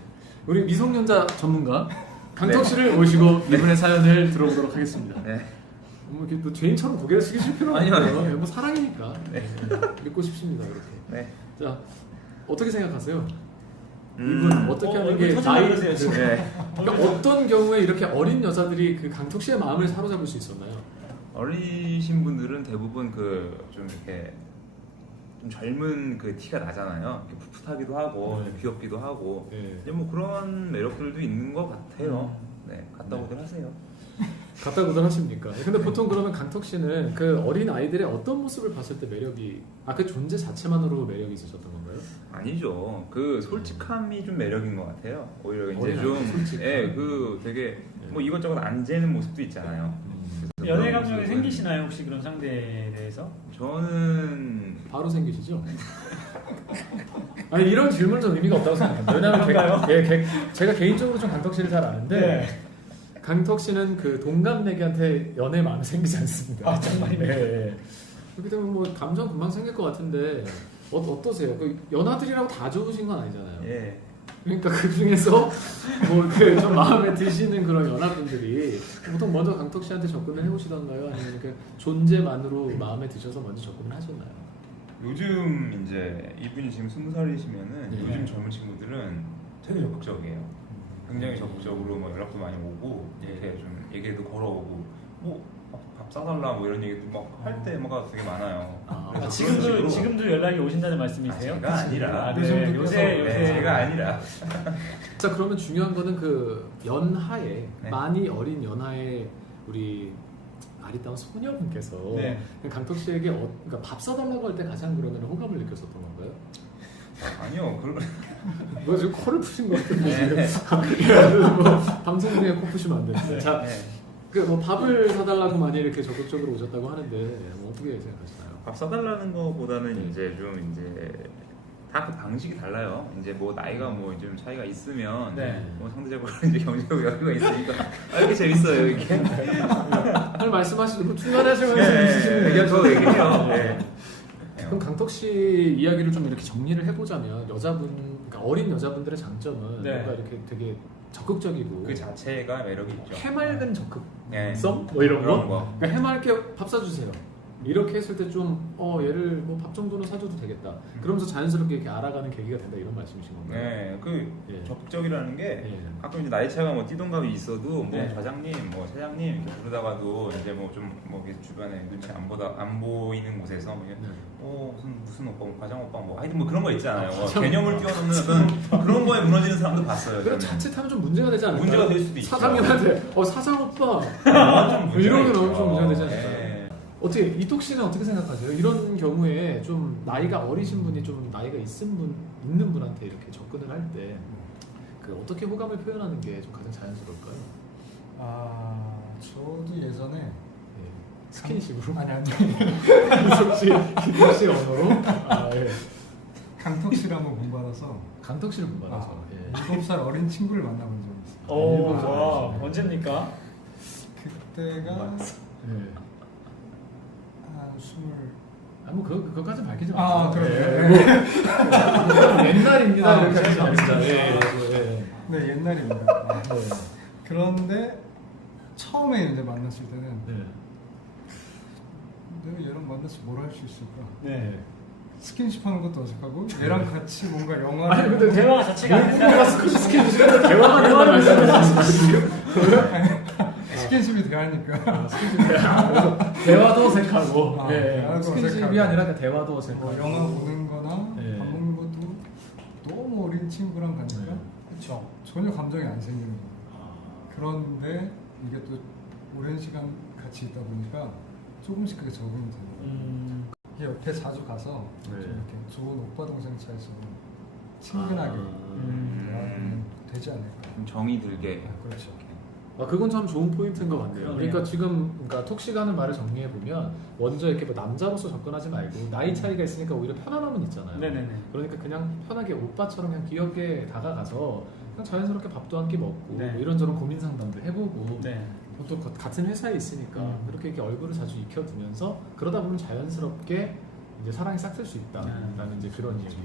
우리 미성년자 전문가 강턱 씨를 모시고 이분의 사연을 들어보도록 하겠습니다. 네. 뭐 이렇게 또 죄인처럼 고개를 숙이실 필요는 아니요, 없고요. 아니요. 뭐 사랑이니까 믿고 싶습니다. 그렇게. 네. 자, 어떻게 생각하세요? 이분 어떻게 하는 게 터진다 나이 그러세요, 지금. 네. 그러니까 어떤 경우에 이렇게 어린 여자들이 그 강턱 씨의 마음을 사로잡을 수 있었나요? 어리신 분들은 대부분 그 좀 이렇게 좀 젊은 그 티가 나잖아요. 이렇게 풋풋하기도 하고 네. 귀엽기도 하고 네. 이제 뭐 그런 매력들도 있는 것 같아요. 네, 갔다고들 하세요. 갖다고들 하십니까? 근데 보통 그러면 강턱 씨는 그 어린 아이들의 어떤 모습을 봤을 때 매력이 그 존재 자체만으로 매력이 있으셨던 건가요? 아니죠. 그 솔직함이 좀 매력인 것 같아요. 오히려 이제 어린 좀, 아이들 솔직함. 예, 그 되게 뭐 이것저것 안 재는 모습도 있잖아요. 그래서 연애 그런 감정이 모습은 생기시나요 혹시 그런 상대에 대해서? 저는 바로 생기시죠? 아니 이런 질문은 좀 의미가 없다고 생각합니다. 왜냐하면 그런가요? 제가 개인적으로 좀 강턱 씨를 잘 아는데 네. 강턱 씨는 그 동갑내기한테 연애 마음이 생기지 않습니다. 정말입니까? 네. 그렇기 때문에 뭐 감정 금방 생길 것 같은데 어떠세요? 그 연하들이라고 다 좋으신 건 아니잖아요. 예, 그러니까 그 중에서 뭐좀 마음에 드시는 그런 연하분들이 보통 먼저 강턱 씨한테 접근을 해보시던가요? 아니면 그 존재만으로 마음에 드셔서 먼저 접근을 하셨나요? 요즘 이제 이분이 지금 20살이시면은 네. 요즘 젊은 친구들은 되게 적극적이에요. 굉장히 적극적으로 뭐 연락도 많이 오고 이렇게 좀 얘기도 걸어오고 뭐 밥 사달라 뭐 이런 얘기도 막 할 때가 되게 많아요. 그래서 그런 식으로- 지금도 연락이 오신다는 말씀이세요? 제가 아니라 아, 네, 네. 요새 네, 제가 아니라 자 그러면 중요한 거는 그 연하에 네. 많이 어린 연하에 우리 아리따운 소녀분께서 네. 강턱 씨에게 그러니까 밥 사달라고 할 때 가장 그러면 호감을 느꼈었던 건가요? 아니요. 뭐 지금 코를 푸신 것 같은데 지금 뭐 방송 중에 코 푸시면 안 되는데 자, 네. 그 뭐 밥을 사달라고 많이 이렇게 적극적으로 오셨다고 하는데 뭐 어떻게 생각하시나요? 밥 사달라는 거보다는 네. 이제 좀 이제 다 그 방식이 달라요. 이제 뭐 나이가 뭐 좀 차이가 있으면 네. 뭐 상대적으로 이제 경제적 여유가 있으니까 이렇게 재밌어요 이게. 오늘 말씀하시는 중간에 하시면 네, 있으시는 얘기할 저 얘기해요. 네. 그럼 강턱 씨 이야기를 좀 이렇게 정리를 해보자면 그러니까 어린 여자분들의 장점은 네. 뭔가 이렇게 되게 적극적이고 그 자체가 매력이 있죠. 해맑은 적극성 네. 뭐 이런 그런 거. 거. 그러니까 해맑게 밥 사주세요. 이렇게 했을 때 좀 얘를 뭐 밥 정도는 사줘도 되겠다. 그러면서 자연스럽게 이렇게 알아가는 계기가 된다 이런 말씀이신 건가요? 네, 그 예. 적극적이라는 게 예. 가끔 이제 나이 차가 뭐 띠동갑이 있어도 뭐 네. 과장님, 뭐 사장님 이렇게 부르다가도 이제 뭐 좀 뭐 주변에 눈치 안 보이는 곳에서 뭐 이렇게 무슨 오빠, 뭐 과장 오빠 뭐 하여튼 뭐 그런 거 있잖아요. 뭐 과장 개념을 오빠. 뛰어넘는 어떤 그런 거에 무너지는 사람도 봤어요. 그럼 저는. 자칫하면 좀 문제가 되지 않을까요? 문제가 될 수도 있죠. 사장님한테 사장 오빠 완전 뭐 문제가 이런 게 있죠. 너무 좀 문제가 되지 않을까요? 네. 어떻게 이톡 씨는 어떻게 생각하세요? 이런 경우에 좀 나이가 어리신 분이 좀 나이가 있는 분한테 이렇게 접근을 할 때 그 어떻게 호감을 표현하는 게 좀 가장 자연스러울까요? 저도 예전에 예. 스킨십으로? 아니 이톡 씨 언어로? 예. 강턱 씨를 한번 본받아서 강턱 씨를 못 받아서. 예. 7살 어린 친구를 만나본 적이 있어요. 오, 일본 와, 사람이시네. 언제입니까? 그때가 예. 한 20... 뭐 그거까지 밝히지 아, 마세요. 그래요? 예. 옛날입니다. 이렇게 하지 맙시다. 예. 예. 네, 옛날입니다. 네. 그런데 처음에 이제 만났을 때는 네. 내가 얘랑 만나서 뭘 할 수 있을까? 네. 스킨십 하는 것도 어색하고 얘랑 같이 뭔가 영화를 아니 근데 대화 자체가 안 외국인과 스킨십이 대화가 된다는 말씀이시죠? 스킨십이 대화니까 대화도 어색하고 아, 예. 대화도 스킨십이 어색하고. 아니라 그냥 대화도 어색하고 뭐 영화 보는 거나 네. 밥 먹는 것도 너무 어린 친구랑 가니까 네. 그렇죠. 전혀 감정이 안 생기는 거예요. 아, 그런데 이게 또 오랜 시간 같이 있다 보니까 조금씩 그게 적응이 되는 거예요. 이게 옆에 자주 가서 네. 좀 이렇게 좋은 오빠 동생 차에서 친근하게 대화하면 되지 않을까. 좀 정이 들게. 그렇죠. 그건 참 좋은 포인트인 것 같네요. 그러네요. 그러니까 지금 톡시가 하는 말을 정리해 보면 먼저 이렇게 뭐 남자로서 접근하지 말고 나이 차이가 있으니까 오히려 편안함은 있잖아요. 네네네. 그러니까 그냥 편하게 오빠처럼 그냥 귀엽게 다가가서 그냥 자연스럽게 밥도 한 끼 먹고 네. 뭐 이런저런 고민 상담도 해보고 네. 또 같은 회사에 있으니까 그렇게 이렇게 얼굴을 자주 익혀두면서 그러다 보면 자연스럽게 이제 사랑이 싹틀 수 있다라는 이제 그런 얘기군요.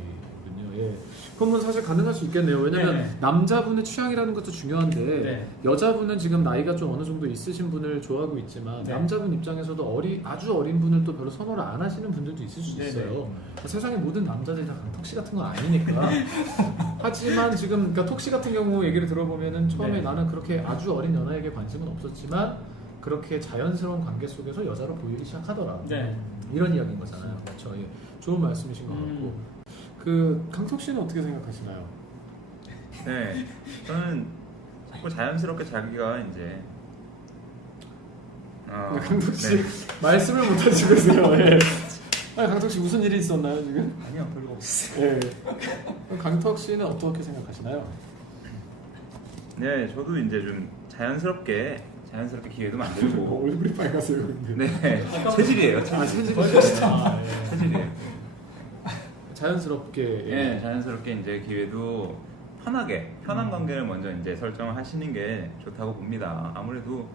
예. 그러면 사실 가능할 수 있겠네요. 왜냐면 네네. 남자분의 취향이라는 것도 중요한데 네. 여자분은 지금 나이가 좀 어느 정도 있으신 분을 좋아하고 있지만 네. 남자분 입장에서도 아주 어린 분을 또 별로 선호를 안 하시는 분들도 있을 수 네네. 있어요. 세상의 모든 남자들이 다 강턱시 같은 건 아니니까. 하지만 지금 톡시 같은 경우 얘기를 들어보면은 처음에 네. 나는 그렇게 아주 어린 연하에게 관심은 없었지만 그렇게 자연스러운 관계 속에서 여자로 보이기 시작하더라. 네. 이런 이야기인 거잖아요. 그렇죠. 예. 좋은 말씀이신 것 같고. 강턱 씨는 어떻게 생각하시나요? 네, 저는 자꾸 자연스럽게 자기가 이제 강턱 씨 네. 말씀을 못 하시고 계세요. 예. 아니, 강턱 씨 무슨 일이 있었나요 지금? 아니요, 별거 없어요. 예. 그럼 강턱 씨는 어떻게 생각하시나요? 네, 저도 이제 좀 자연스럽게 기회도 만들고. 얼굴이 빨가세요 근데. 네, 체질이에요. 체질이시죠. 체질이에요. 자연스럽게. 예, 자연스럽게 이제 기회도 편한 관계를 먼저 이제 설정을 하시는 게 좋다고 봅니다. 아무래도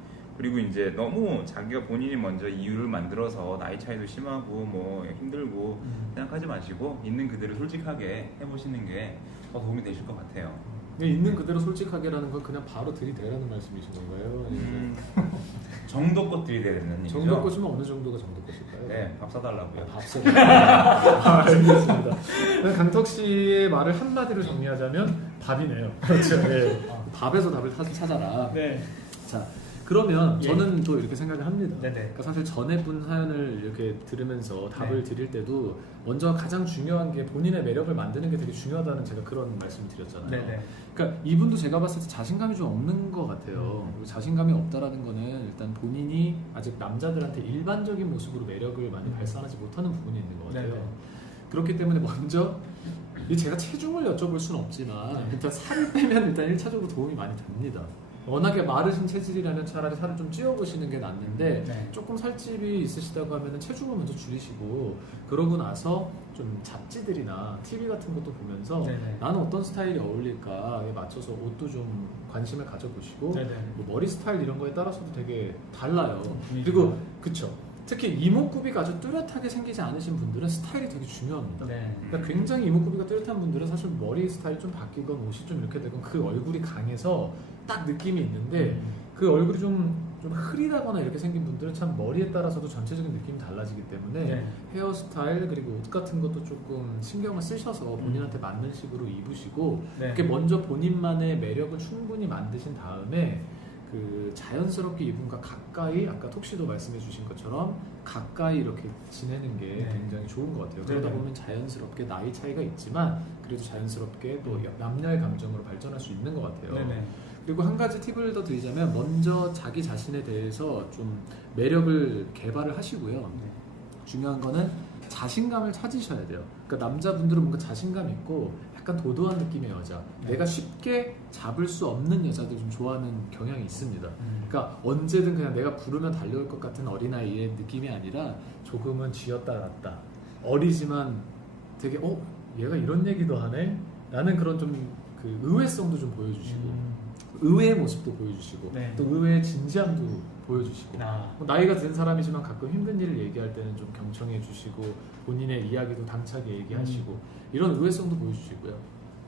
그리고 이제 너무 자기가 본인이 먼저 이유를 만들어서 나이 차이도 심하고 뭐 힘들고 생각하지 마시고 있는 그대로 솔직하게 해보시는 게 더 도움이 되실 것 같아요. 있는 그대로 솔직하게라는 건 그냥 바로 들이대라는 말씀이신 건가요? 정도 것들이 되는 얘기죠. 정도 것이면 어느 정도가 정도 것일까요? 네, 밥 사달라고요. 밥 사다. 알겠습니다. 강턱 씨의 말을 한마디로 정리하자면 밥이네요. 그렇죠. 네. 밥에서 답을 찾아라. 네. 자, 그러면 예. 저는 또 이렇게 생각을 합니다. 네네. 그러니까 사실 전에 분 사연을 이렇게 들으면서 답을 드릴 때도 먼저 가장 중요한 게 본인의 매력을 만드는 게 되게 중요하다는 제가 그런 말씀을 드렸잖아요. 네네. 그러니까 이분도 제가 봤을 때 자신감이 좀 없는 것 같아요. 그리고 자신감이 없다라는 거는 일단 본인이 아직 남자들한테 일반적인 모습으로 매력을 많이 발산하지 못하는 부분이 있는 것 같아요. 네네. 그렇기 때문에 먼저 제가 체중을 여쭤볼 수는 없지만 일단 살을 빼면 일단 1차적으로 도움이 많이 됩니다. 워낙에 마르신 체질이라면 차라리 살을 좀 찌워보시는 게 낫는데 네. 조금 살집이 있으시다고 하면 체중을 먼저 줄이시고 그러고 나서 좀 잡지들이나 TV 같은 것도 보면서 네네. 나는 어떤 스타일이 어울릴까에 맞춰서 옷도 좀 관심을 가져보시고 네네. 뭐 머리 스타일 이런 거에 따라서도 되게 달라요. 분위기가. 그리고 그쵸. 특히 이목구비가 아주 뚜렷하게 생기지 않으신 분들은 스타일이 되게 중요합니다. 네. 그러니까 굉장히 이목구비가 뚜렷한 분들은 사실 머리 스타일이 좀 바뀌건 옷이 좀 이렇게 되건 그 얼굴이 강해서 딱 느낌이 있는데 그 얼굴이 좀 흐리다거나 이렇게 생긴 분들은 참 머리에 따라서도 전체적인 느낌이 달라지기 때문에 네. 헤어스타일 그리고 옷 같은 것도 조금 신경을 쓰셔서 본인한테 맞는 식으로 입으시고 네. 이렇게 먼저 본인만의 매력을 충분히 만드신 다음에 그 자연스럽게 이분과 가까이 아까 톡씨도 말씀해 주신 것처럼 가까이 이렇게 지내는 게 네. 굉장히 좋은 것 같아요. 그러다 네네. 보면 자연스럽게 나이 차이가 있지만 그래도 자연스럽게 또 남녀의 감정으로 발전할 수 있는 것 같아요. 네네. 그리고 한 가지 팁을 더 드리자면 먼저 자기 자신에 대해서 좀 매력을 개발을 하시고요. 네. 중요한 거는 자신감을 찾으셔야 돼요. 그러니까 남자분들은 뭔가 자신감 있고 약간 도도한 느낌의 여자, 네. 내가 쉽게 잡을 수 없는 여자들 좀 좋아하는 경향이 있습니다. 그러니까 언제든 그냥 내가 부르면 달려올 것 같은 어린아이의 느낌이 아니라 조금은 쥐었다 놨다 어리지만 되게 얘가 이런 얘기도 하네? 라는 그런 좀 그 의외성도 좀 보여주시고 의외의 모습도 보여주시고 네. 또 의외의 진지함도 보여주시고 아. 뭐 나이가 든 사람이지만 가끔 힘든 일을 얘기할 때는 좀 경청해 주시고 본인의 이야기도 당차게 얘기하시고 이런 의외성도 보여주시고요.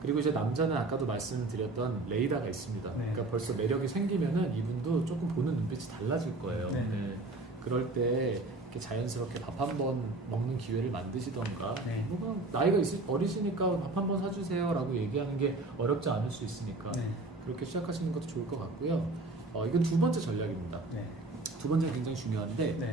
그리고 이제 남자는 아까도 말씀드렸던 레이더가 있습니다. 네. 그러니까 벌써 매력이 생기면은 이분도 조금 보는 눈빛이 달라질 거예요. 네. 네. 그럴 때 이렇게 자연스럽게 밥 한 번 먹는 기회를 만드시던가 네. 뭐 그냥 나이가 어리시니까 밥 한 번 사주세요라고 얘기하는 게 어렵지 않을 수 있으니까 네. 그렇게 시작하시는 것도 좋을 것 같고요. 이건 두 번째 전략입니다. 네. 두 번째는 굉장히 중요한데 네.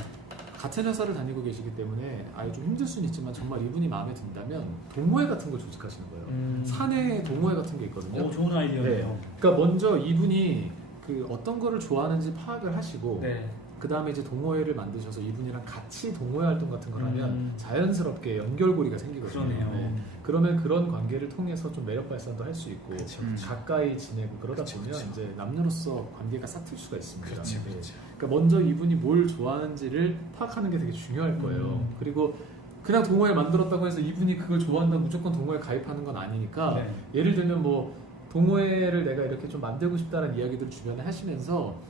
같은 회사를 다니고 계시기 때문에 좀 힘들 수는 있지만 정말 이분이 마음에 든다면 동호회 같은 걸 조직하시는 거예요. 사내 동호회 같은 게 있거든요. 오, 좋은 아이디어네요. 그러니까 먼저 이분이 그 어떤 거를 좋아하는지 파악을 하시고 네. 그 다음에 이제 동호회를 만드셔서 이분이랑 같이 동호회 활동 같은 걸 하면 음. 자연스럽게 연결고리가 생기거든요. 그러네요. 네. 그러면 그런 관계를 통해서 좀 매력 발산도 할 수 있고 그쵸, 그쵸. 가까이 지내고 그러다 그쵸, 보면 그쵸. 이제 남녀로서 관계가 싹 틀 수가 있습니다. 그렇죠, 네. 그렇죠. 그러니까 먼저 이분이 뭘 좋아하는지를 파악하는 게 되게 중요할 거예요. 그리고 그냥 동호회 만들었다고 해서 이분이 그걸 좋아한다고 무조건 동호회 가입하는 건 아니니까 네. 예를 들면 뭐 동호회를 내가 이렇게 좀 만들고 싶다는 이야기들을 주변에 하시면서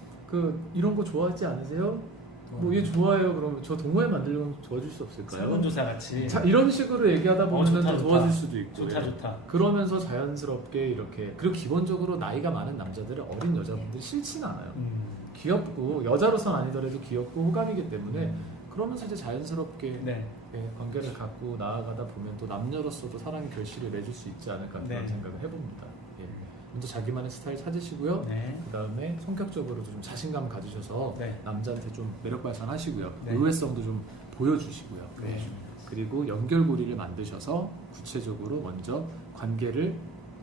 이런 거 좋아하지 않으세요? 뭐 얘 좋아해요. 그러면 저 동호회 만들려면 도와줄 수 없을까요? 설문조사 같이. 자, 이런 식으로 얘기하다 보면 좋다, 또 좋다. 도와줄 수도 있고 좋다. 그러면서 자연스럽게 이렇게 그리고 기본적으로 나이가 많은 남자들은 어린 여자분들이 싫진 않아요. 귀엽고 여자로서는 아니더라도 귀엽고 호감이기 때문에 그러면서 이제 자연스럽게 네. 관계를 갖고 나아가다 보면 또 남녀로서도 사랑의 결실을 맺을 수 있지 않을까 그런 네. 생각을 해봅니다. 예. 먼저 자기만의 스타일 찾으시고요. 네. 그 다음에 성격적으로도 좀 자신감 가지셔서 네. 남자한테 좀 매력 발산하시고요. 네. 의외성도 좀 보여주시고요. 네. 그리고 연결고리를 만드셔서 구체적으로 먼저 관계를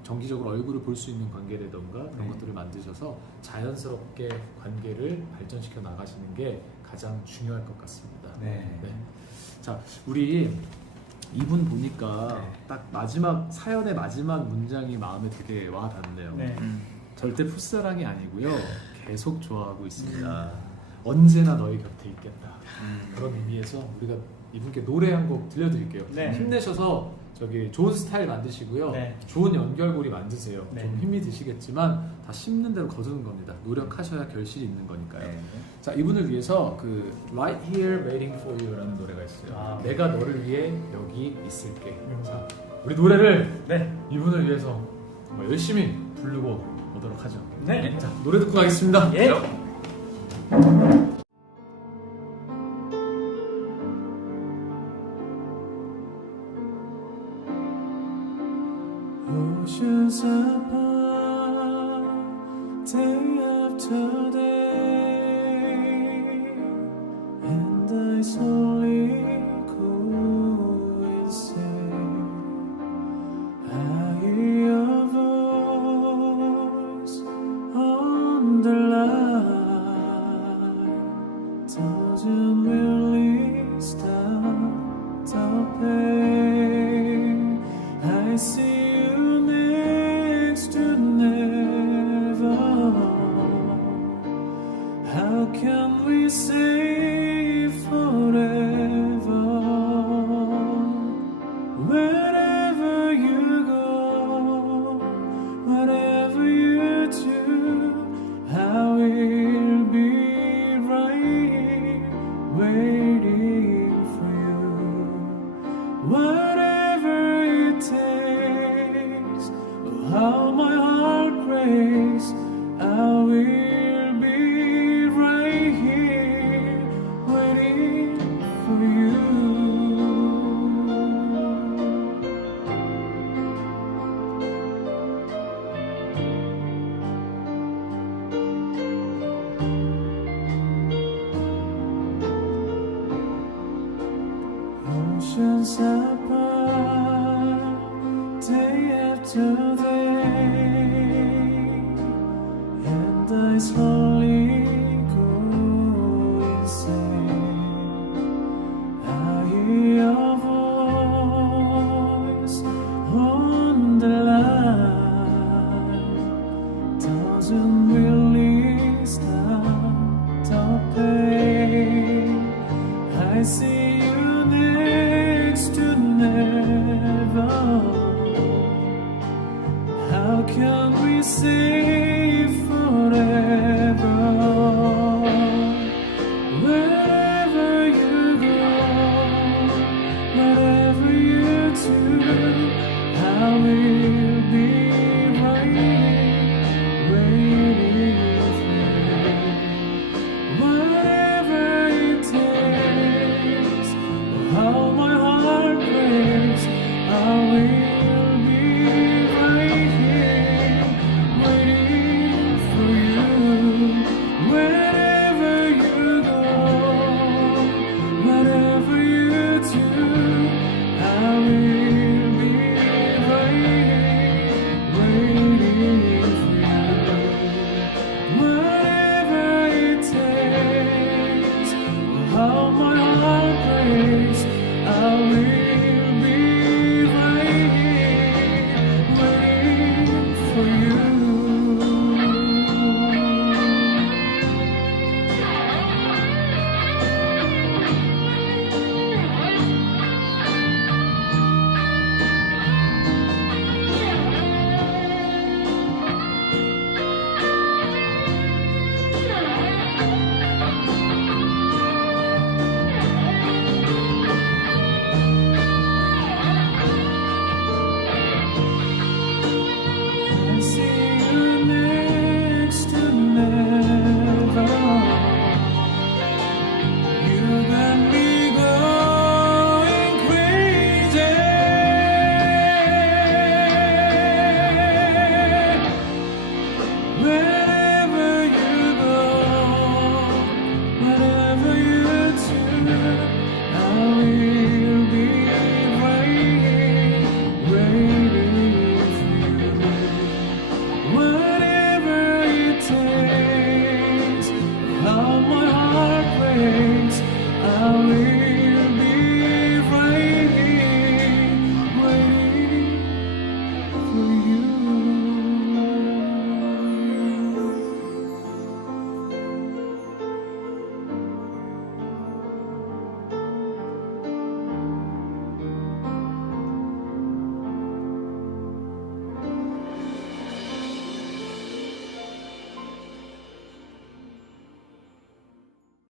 정기적으로 얼굴을 볼 수 있는 관계라던가 그런 네. 것들을 만드셔서 자연스럽게 관계를 발전시켜 나가시는 게 가장 중요할 것 같습니다. 네. 자, 우리 이분 보니까 네. 딱 마지막 사연의 마지막 문장이 마음에 되게 와 닿네요. 네. 절대 풋사랑이 아니고요. 계속 좋아하고 있습니다. 언제나 너희 곁에 있겠다. 그런 의미에서 우리가 이분께 노래 한 곡 들려드릴게요. 네. 힘내셔서 저기 좋은 스타일 만드시고요. 네. 좋은 연결고리 만드세요. 네. 좀 힘이 드시겠지만 다 씹는 대로 거두는 겁니다. 노력하셔야 결실이 있는 거니까요. 네. 자, 이분을 위해서 그 Right Here Waiting For You라는 노래가 있어요. 아. 내가 너를 위해 여기 있을게. 자, 우리 노래를 네. 이분을 위해서 열심히 부르고 오도록 하죠. 네. 자, 노래 듣고 가겠습니다. 예. Oceans apart, day after day, and I slowly go insane. I hear your voice on the line, doesn't really stop the pain. I see you next to never. How can we say forever? Wherever you go, whatever you do, I will be right here waiting for you. Whatever it takes, oh, how my heart breaks, I will be right here waiting for you. Oceans apart, day after day, and I slowly go insane. I hear your voice on the line, doesn't really stop the pain. I see you next to never. How can we say forever? Wherever you go, whatever you do, I will be right here waiting for you. Whatever it takes, how my heart breaks, I will be right here waiting for you. Wherever you go, whatever you do, I will be right here waiting for you. Whatever it takes, how my heart breaks, I will